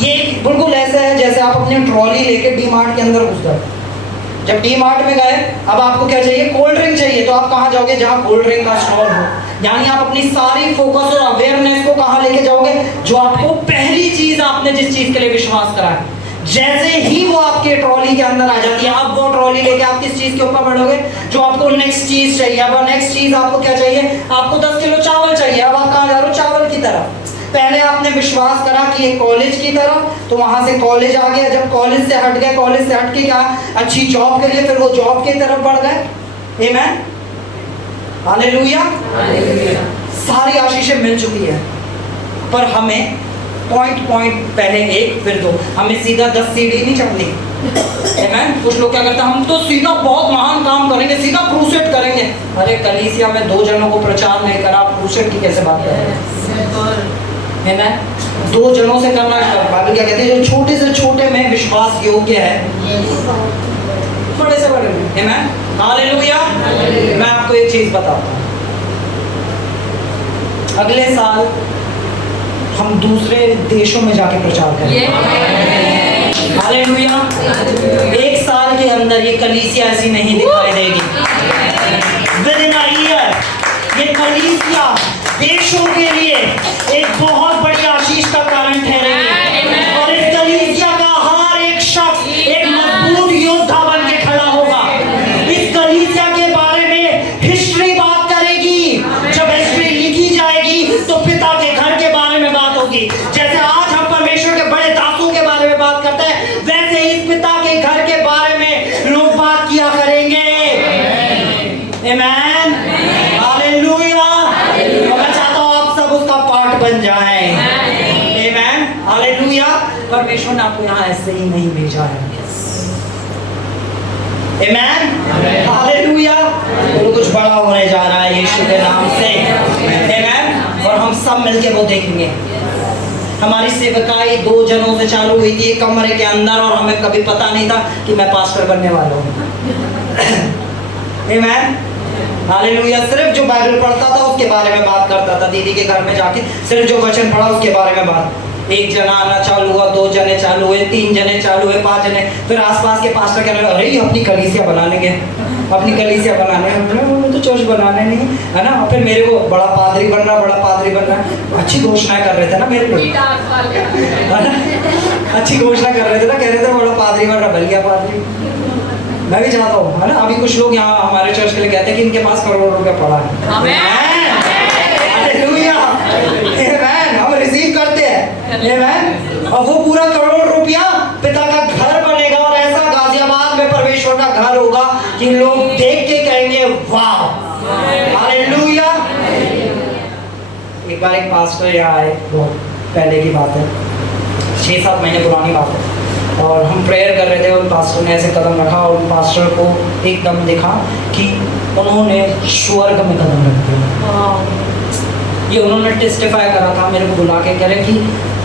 ये बिल्कुल ऐसा है जैसे आप अपनी ट्रॉली लेके डी मार्ट के अंदर घुस गए। जब डी मार्ट में गए, अब आपको क्या चाहिए? कोल्ड ड्रिंक चाहिए, तो आप कहाँ जाओगे? जहाँ कोल्ड ड्रिंक का स्टॉल हो। यानी आप अपनी सारी फोकस और अवेयरनेस को कहाँ लेके जाओगे? जो आपको पहली चीज आपने जिस चीज के लिए विश्वास करा है, जैसे ही वो आपके ट्रॉली के अंदर आ जाती है, अब वो ट्रॉली लेके आप किस चीज के ऊपर बढ़ोगे? जो आपको नेक्स्ट चीज चाहिए। अब नेक्स्ट चीज आपको क्या चाहिए? आपको 10 किलो चावल चाहिए। अब आप कहाँ जा रहे हो? चावल की तरफ। पहले आपने विश्वास करा कि ये कॉलेज की तरफ, तो वहां से कॉलेज आ गया। जब कॉलेज से हट गए, कॉलेज से हट के क्या? अच्छी जॉब के लिए, फिर वो जॉब की तरफ बढ़ गए। आमेन, हालेलुया। सारी आशीषें मिल चुकी है, पर हमें पॉइंट पहले 1 फिर 2, हमें सीधा 10 सीढ़ी नहीं चढ़नी। आमेन। कुछ लोग क्या करते हैं? हम तो सीधा बहुत महान काम करेंगे, सीधा क्रूसेड करेंगे। अरे कलीसिया में 2 जनों को प्रचार नहीं करा, आप क्रूसेड की कैसे बात कर रहे हैं? ना 2 जनों से करना। बाइबल क्या कहती है? जो छोटे से छोटे में विश्वास योग्य है, बड़े से बड़े में। आमेन, हालेलुया। मैं आपको एक चीज बताता हूँ, अगले साल हम दूसरे देशों में जाके प्रचार करेंगे। हालेलुया। 1 साल के अंदर ये कलीसिया ऐसी नहीं दिखाई देगी। विद इन अ ईयर ये कलीसिया देशों के लिए एक बहुत बड़ी आशीष का कारण ठहरेगी, और इस कलीसिया का हर एक शख्स एक मजबूत योद्धा बन के खड़ा होगा। इस कलीसिया के बारे में हिस्ट्री बात करेगी। जब हिस्ट्री लिखी जाएगी तो पिता के घर के बारे में बात होगी। जैसे आज हम परमेश्वर के बड़े दासों के बारे में बात करते हैं, वैसे इस पिता के घर के बारे में लोग बात किया करेंगे। आमेन, हालेलुया। मैं चाहता हूं आप सब उसका पार्ट बन जाएं। आमेन, हालेलुया। परमेश्वर ने आपको यहाँ ऐसे ही नहीं भेजा है। Amen, hallelujah. तो कुछ बड़ा होने जा रहा है यीशु के नाम से। आमेन। और हम सब मिलके वो देखेंगे। हमारी सेवकाई 2 जनों से चालू हुई थी एक कमरे के अंदर, और हमें कभी पता नहीं था कि मैं पास्टर बनने वाला हूँ। आमेन, हालेलुया। सिर्फ जो बाइबल पढ़ता था उसके बारे में बात करता था, दीदी के घर में जाके सिर्फ जो वचन पढ़ा उसके बारे में बात। 1 जना आना चालू हुआ, 2 जने चालू हुए, 3 जने चालू हुए, 5 जने। फिर आसपास के पास्टर कहने लगे, अरे अपनी कलीसिया बना लेंगे, अपनी कलीसिया बनाने। हमें तो चर्च बनाने नहीं है ना। फिर मेरे को बड़ा पादरी बन रहा, बड़ा पादरी बन रहा। अच्छी घोषणाएं कर रहे थे ना मेरे को, अच्छी घोषणा कर रहे थे ना, कह रहे थे बड़ा पादरी बन रहा, बलिया पादरी। मैं भी चाहता हूँ, है ना। अभी कुछ लोग यहाँ हमारे चर्च के लिए कहते हैं कि इनके पास करोड़ों रुपया पड़ा है। हालेलुया, आमेन। हम रिसीव करते हैं, आमेन। और वो पूरा करोड़ रुपया पिता का घर बनेगा, और ऐसा गाजियाबाद में परमेश्वर का घर होगा कि लोग देख के कहेंगे वाह, हालेलुया। एक बार एक पास्टर यहाँ आए, बहुत पहले की बात है, 6-7 महीने पुरानी बात है, और हम प्रेयर कर रहे थे और पास्टर ने ऐसे कदम रखा, और पास्टर को एकदम दिखा कि उन्होंने स्वर्ग में कदम रख दिया। ये उन्होंने टेस्टिफाई करा था, मेरे को बुला के कह रहे कि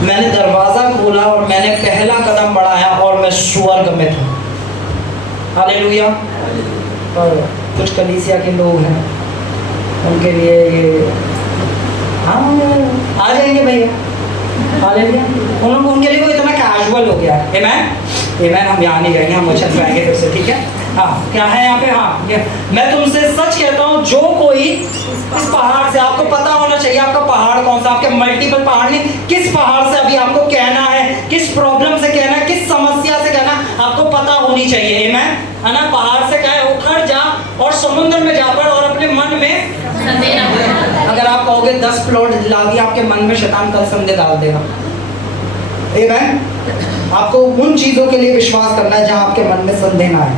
मैंने दरवाज़ा खोला और मैंने पहला कदम बढ़ाया और मैं स्वर्ग में था। हालेलुया। और कुछ कलीसिया के लोग हैं, उनके लिए ये हाँ आ जाएंगे भैया, हालेलुया। उनके लिए वो इतना कैजुअल हो गया। आमेन, आमेन। हम यहाँ नहीं जाएंगे, हम वचन पे आएंगे फिर से, ठीक है। हाँ, क्या है यहाँ पे? हाँ, मैं तुमसे सच कहता हूँ, जो कोई इस पहाड़ से, आपको पता होना चाहिए आपका पहाड़ कौन सा, आपके मल्टीपल पहाड़ नहीं, किस पहाड़ से अभी आपको कहना है, किस प्रॉब्लम से कहना है, किस समस्या से कहना, आपको पता होनी चाहिए। आमेन, है ना। पहाड़ से कहे उखड़ जा और समुद्र में जा पड़, और अपने मन में संदेह न कर। अगर आप कहोगे 10 प्लॉट दिला दिया, आपके मन में शैतान कल संदेह डाल देगा। आमेन। आपको उन चीजों के लिए विश्वास करना है जहां आपके मन में संदेह ना आए।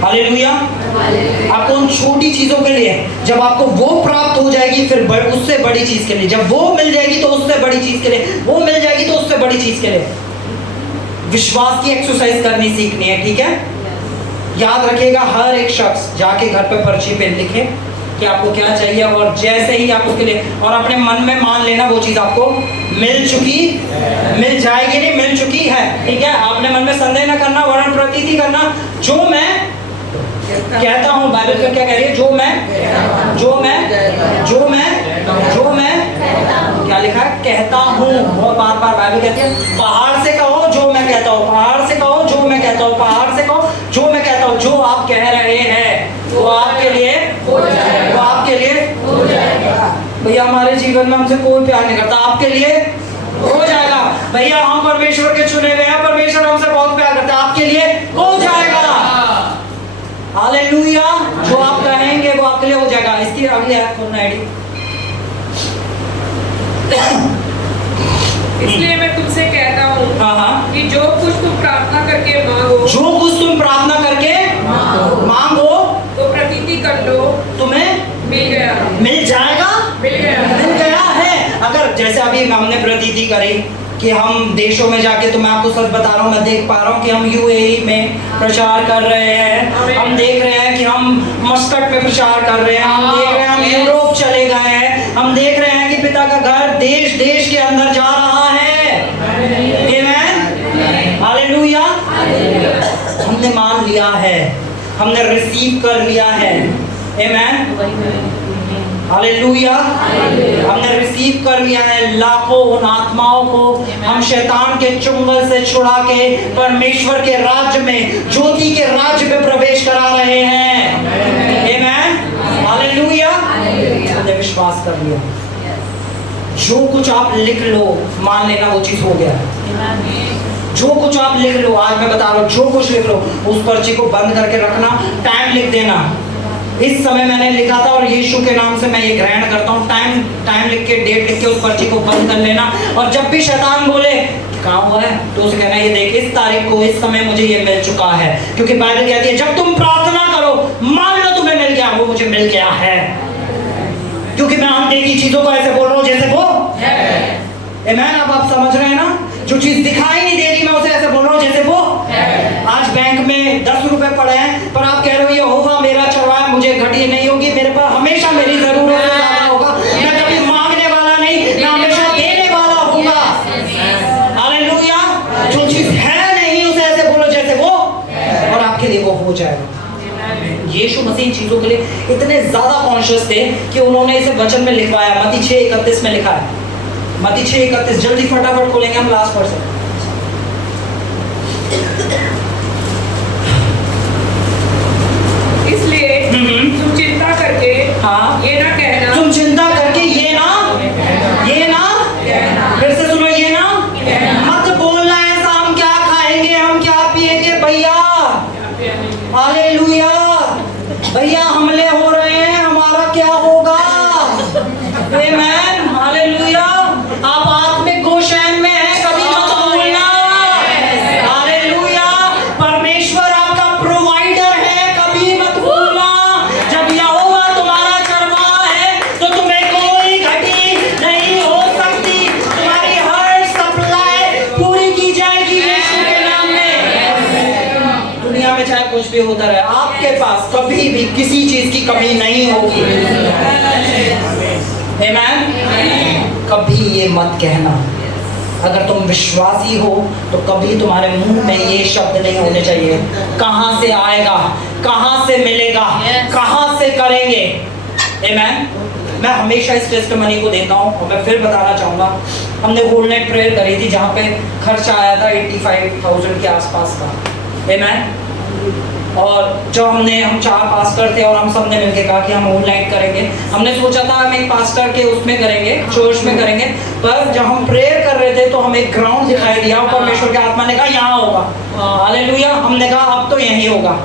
हालेलुया। आपको उन छोटी चीजों के लिए, जब आपको वो प्राप्त हो जाएगी, फिर उससे बड़ी चीज के लिए, जब वो मिल जाएगी तो उससे बड़ी चीज के लिए, वो मिल जाएगी तो उससे बड़ी चीज के लिए विश्वास की एक्सरसाइज करनी सीखनी है, ठीक है। याद रखिएगा, हर एक शख्स जाके घर पे पर्ची पे लिखे कि आपको क्या चाहिए, और जैसे ही आप उसके लिए, और अपने मन में मान लेना वो चीज़ आपको मिल चुकी, मिल जाएगी, नहीं मिल चुकी है, ठीक है। आपने मन में संदेह न करना, वर्ण प्रतीति करना, जो मैं कहता हूँ, बाइबल में क्या कह रही है? जो मैं क्या लिखा है? कहता हूँ। बहुत बार बार बाइबल कहती है, पहाड़ से कहो जो मैं कहता हूँ, पहाड़ से कहो जो मैं कहता हूँ, पहाड़ से कहो जो मैं कहता हूँ। जो आप कह रहे हैं वो आपके लिए हो जाएगा। भैया हमारे जीवन में हमसे कोई प्यार नहीं करता, आपके लिए हो जाएगा। भैया हम परमेश्वर के चुने हुए हैं, परमेश्वर हमसे बहुत प्यार करता है, आपके लिए हो जाएगा। हालेलुया। जो आप कहेंगे वो आपके लिए हो जाएगा। इसकी अगली आयत खोलना आईडी। इसलिए मैं तुमसे कहता हूँ हाँ कि जो कुछ तुम प्रार्थना करके मांगो, मांगो तो प्रतीति कर लो, तुम्हें मिल जाएगा। मिल गया है। अगर जैसे अभी हमने प्रतीति करी कि हम देशों में जाके, तो मैं आपको सच बता रहा हूँ, मैं देख पा रहा हूँ कि हम यूएई में प्रचार कर रहे हैं, हम देख रहे हैं कि हम मस्कट में प्रचार कर रहे हैं, हम देख रहे हैं हम यूरोप चले गए हैं, हम देख रहे हैं कि पिता का घर देश देश के अंदर जा रहा है। आमीन, हालेलुया। हमने मान लिया है, हमने रिसीव कर लिया है। आमीन, हालेलुया। हमने रिसीव कर लिया है। लाखों उन आत्माओं को हम शैतान के चुंगल से छुड़ा के परमेश्वर के राज्य में, ज्योति के राज्य में प्रवेश करा रहे हैं। आमीन, हालेलुया। हमने विश्वास कर लिया। जो कुछ आप लिख लो, मान लेना वो चीज हो गया। जो कुछ आप लिख लो, आज मैं बता रहा हूँ, जो कुछ लिख लो उस पर्ची को बंद करके रखना, टाइम लिख देना। इस समय मैंने लिखा था और यीशु के नाम से मैं ये ग्रहण करता हूँ। टाइम लिख के, डेट लिख के उस पर्ची को बंद कर लेना। और जब भी शैतान बोले कहाँ हुआ है, तो उसे कहना ये देख, इस तारीख को, इस समय मुझे ये मिल चुका है। क्योंकि बाइबल कहती है जब तुम प्रार्थना करो, मान लो तुम्हें मिल गया, वो मुझे मिल गया है। क्योंकि मैं अनदेखी चीजों को ऐसे बोल रहा हूँ जैसे वो है। आमीन। अब आप समझ रहे हैं ना? जो चीज दिखाई नहीं दे रही, मैं उसे ऐसे बोल रहा हूँ जैसे वो है। आज बैंक में 10 रुपए पड़े हैं, पर आप कह रहे हो ये होगा, मेरा चढ़वा है, मुझे घटी नहीं होगी, मेरे पास हमेशा मेरी जरूरत से ज्यादा होगा, मैं कभी मांगने वाला नहीं, मैं हमेशा देने वाला होगा। हालेलुया। जो चीज है नहीं उसे ऐसे बोलो जैसे वो, और आपके लिए वो हो जाएगा। यीशु मसीह चीजों के लिए इतने ज्यादा कॉन्शियस थे कि उन्होंने इसे वचन में लिखवाया। मत्ती 6:31 में लिखा है। मत्ती 6:31, जल्दी फटाफट खोलेंगे हम लास्ट वर्ड से। इसलिए तुम चिंता करके ये ना कहना, तुम चिंता करके ये ना फिर से सुनो, ये ना मत बोलना ऐसा, हम क्या खाएंगे, हम क्या पिएंगे। भैया हालेलुया, भैया हमले हो रहे हैं, हमारा क्या होगा। आमीन, हालेलुया। आप आत्मिक गोशैन में हैं, कभी मत भूलना। हालेलुया। परमेश्वर आपका प्रोवाइडर है, कभी मत भूलना। जब यहोवा तुम्हारा चरवाहा है तो तुम्हें कोई घटी नहीं हो सकती। तुम्हारी हर सप्लाई पूरी की जाएगी यीशु के नाम में। दुनिया में चाहे कुछ भी होता रहे, आपके पास कभी भी किसी चीज की कमी नहीं होगी। आमीन। कभी ये मत कहना। अगर तुम विश्वासी हो तो कभी तुम्हारे मुंह में ये शब्द नहीं होने चाहिए, कहां से आएगा, कहां से मिलेगा, कहां से करेंगे। आमीन। मैं हमेशा इस टेस्टिमनी को देता हूं और मैं फिर बताना चाहूंगा। हमने होल नाइट प्रेयर करी थी जहां पे खर्चा आया था 85,000 के आसपास का। आमीन। और जब हम 4 पास्टर थे और हम सब ने मिलकर कहा कि हम होल नाइट करेंगे। हमने सोचा था हम एक पास्टर के उसमें करेंगे, चर्च में करेंगे, पर जब हम प्रेयर कर रहे थे तो हमें एक ग्राउंड दिखाई दिया। परमेश्वर के आत्मा ने कहा यहाँ होगा। हालेलुया। हमने कहा अब तो यहीं होगा।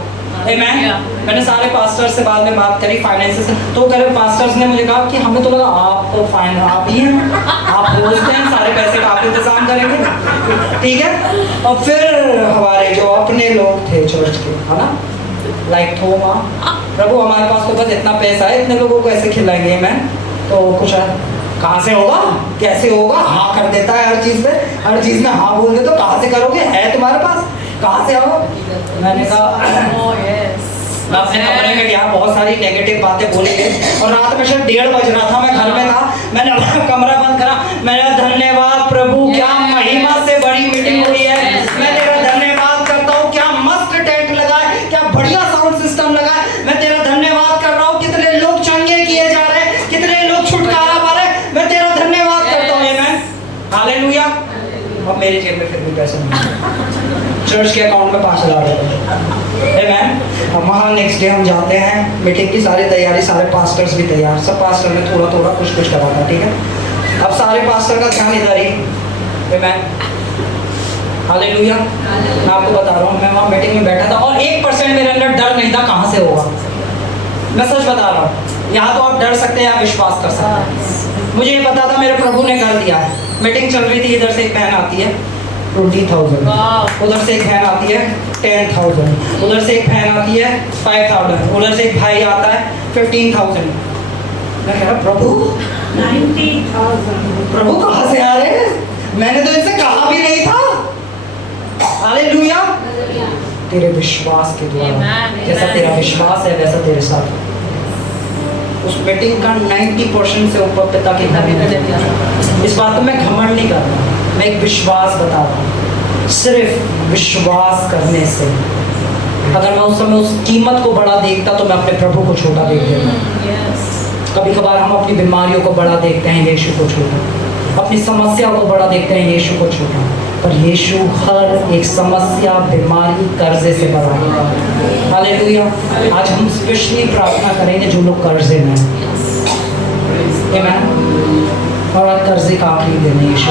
आमीन। मैंने सारे पास्टर से बाद में बात करी फाइनेंस से, तो कह रहे पास्टर्स ने मुझे कहा कि हमें तो लगा आप तो आप ही हैं, आप बोलते हैं सारे पैसे का आप इंतजाम करेंगे, ठीक है। और फिर हमारे जो अपने लोग थे चर्च के, है ना, लाइक थोमा, प्रभु हमारे पास तो बस इतना पैसा है, इतने लोगों को ऐसे खिलाएंगे। मैं तो कुछ कहाँ से होगा, कैसे होगा, हाँ कर देता है हर चीज पे, हर चीज में हाँ बोल दे, तो कहाँ से करोगे, है तुम्हारे पास, कहाँ से आओ। मैंने कहा मैं अपने कमरे में गया, बहुत सारी नेगेटिव बातें बोली गई और रात में शायद 1:30 बज रहा था, मैं घर में था, मैंने अपना कमरा बंद करा, मैंने धन्यवाद प्रभु, क्या महिमा से बड़ी मीटिंग हुई है, मैं तेरा धन्यवाद करता हूँ, क्या मस्त टेंट लगा है, क्या बढ़िया साउंड सिस्टम लगा है, पैसे नहीं, चर्च के अकाउंट में 5,000 रुपये। आमेन। अब वहाँ नेक्स्ट डे हम जाते हैं, मीटिंग की सारी तैयारी, सारे पास्टर्स भी तैयार, सब पास्टर ने थोड़ा थोड़ा कुछ कुछ करा था, ठीक है। अब सारे पास्टर का ध्यान इधर ही, आमेन, हालेलुया। मैं आपको बता रहा हूँ, मैं वहाँ मीटिंग में बैठा था और 1% मेरे अंदर डर नहीं था, कहाँ से होगा। मैं सच बता रहा हूँ, यहाँ तो आप डर सकते हैं, आप विश्वास कर सकते हैं। मुझे ये पता था मेरे प्रभु ने कर दिया है। मीटिंग चल रही थी, इधर से एक बहन आती है 20,000, उधर से एक बहन आती है 10,000, उधर से एक बहन आती है 5,000, उधर से एक भाई आता है 15,000। मैं कह रहा प्रभु 90,000, प्रभु कहाँ से आ रहे हैं? मैंने तो इनसे कहा भी नहीं था। हालेलुया। तेरे विश्वास के द्वारा, जैसा तेरा विश्वास है वैसा तेरे साथ। उस मीटिंग का 90% से ऊपर पिता की धर्म। इस बात को मैं घमंड नहीं कर रहा, मैं एक विश्वास बता रहा हूँ। सिर्फ विश्वास करने से, अगर मैं उस समय उस कीमत को बड़ा देखता तो मैं अपने प्रभु को छोटा देख देता। कभी कभार हम अपनी बीमारियों को बड़ा देखते हैं, यीशु को छोटा, अपनी समस्या को बड़ा देखते हैं, यीशु को छोटा, पर यीशु हर एक समस्या, बीमारी, कर्जे से बड़ा है। हालेलुया। आज हम स्पेशली प्रार्थना करेंगे जो लोग कर्जे में हैं, आमीन। और आज कर्जे का आखिरी दिन है, यीशु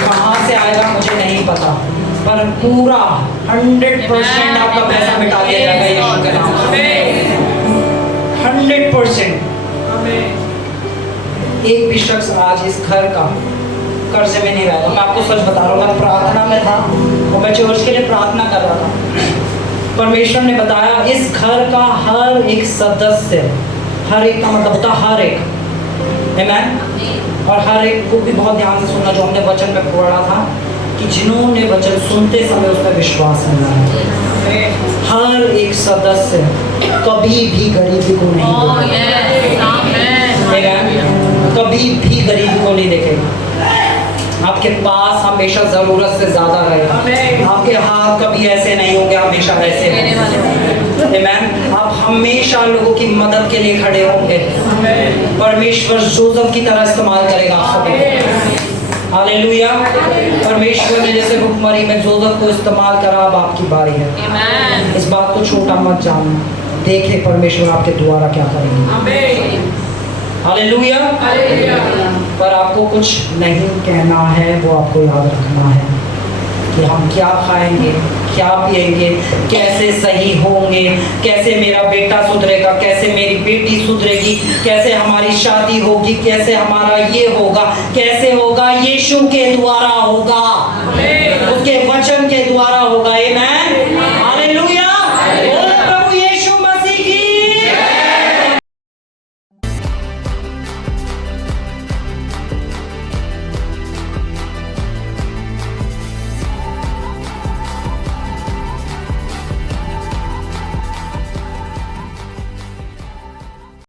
कहाँ से आएगा मुझे नहीं पता, पर पूरा 100% आपका पैसा मिटा दिया जाएगा यीशु के नाम से। 100%। एक भी शख्स आज इस घर का कर्जे में नहीं रहेगा। मैं आपको सच बता रहा हूँ, मैं प्रार्थना में था और मैं चर्च के लिए प्रार्थना कर रहा था। परमेश्वर ने बताया इस घर का हर एक सदस्य, हर एक का मतलब होता हर एक, आमीन। और हर एक को भी बहुत ध्यान से सुनना, जो हमने वचन में पढ़ा था कि जिन्होंने वचन सुनते समय उस पर विश्वास करना है। हर एक सदस्य कभी भी गरीबी को नहीं देखेगा, कभी भी गरीबी को नहीं देखेगा। आपके पास हमेशा जरूरत से ज्यादा रहेगा। आपके हाथ कभी ऐसे नहीं होंगे, हमेशा ऐसे होंगे। आमीन। आप हमेशा लोगों की मदद के लिए खड़े होंगे। परमेश्वर जोसेफ की तरह इस्तेमाल करेगा आप सभी। हालेलुया। परमेश्वर ने जैसे भुखमरी में जोसेफ को इस्तेमाल करा, अब आपकी बारी है। इस बात को छोटा मत जानना, देखे परमेश्वर आपके द्वारा क्या करेंगे। हालेलुया। पर आपको कुछ नहीं कहना है, वो आपको याद रखना है कि हम क्या खाएंगे, क्या पिएंगे, कैसे सही होंगे, कैसे मेरा बेटा सुधरेगा, कैसे मेरी बेटी सुधरेगी, कैसे हमारी शादी होगी, कैसे हमारा ये होगा, कैसे होगा, यीशु के द्वारा होगा, उसके वचन के द्वारा होगा। आमीन।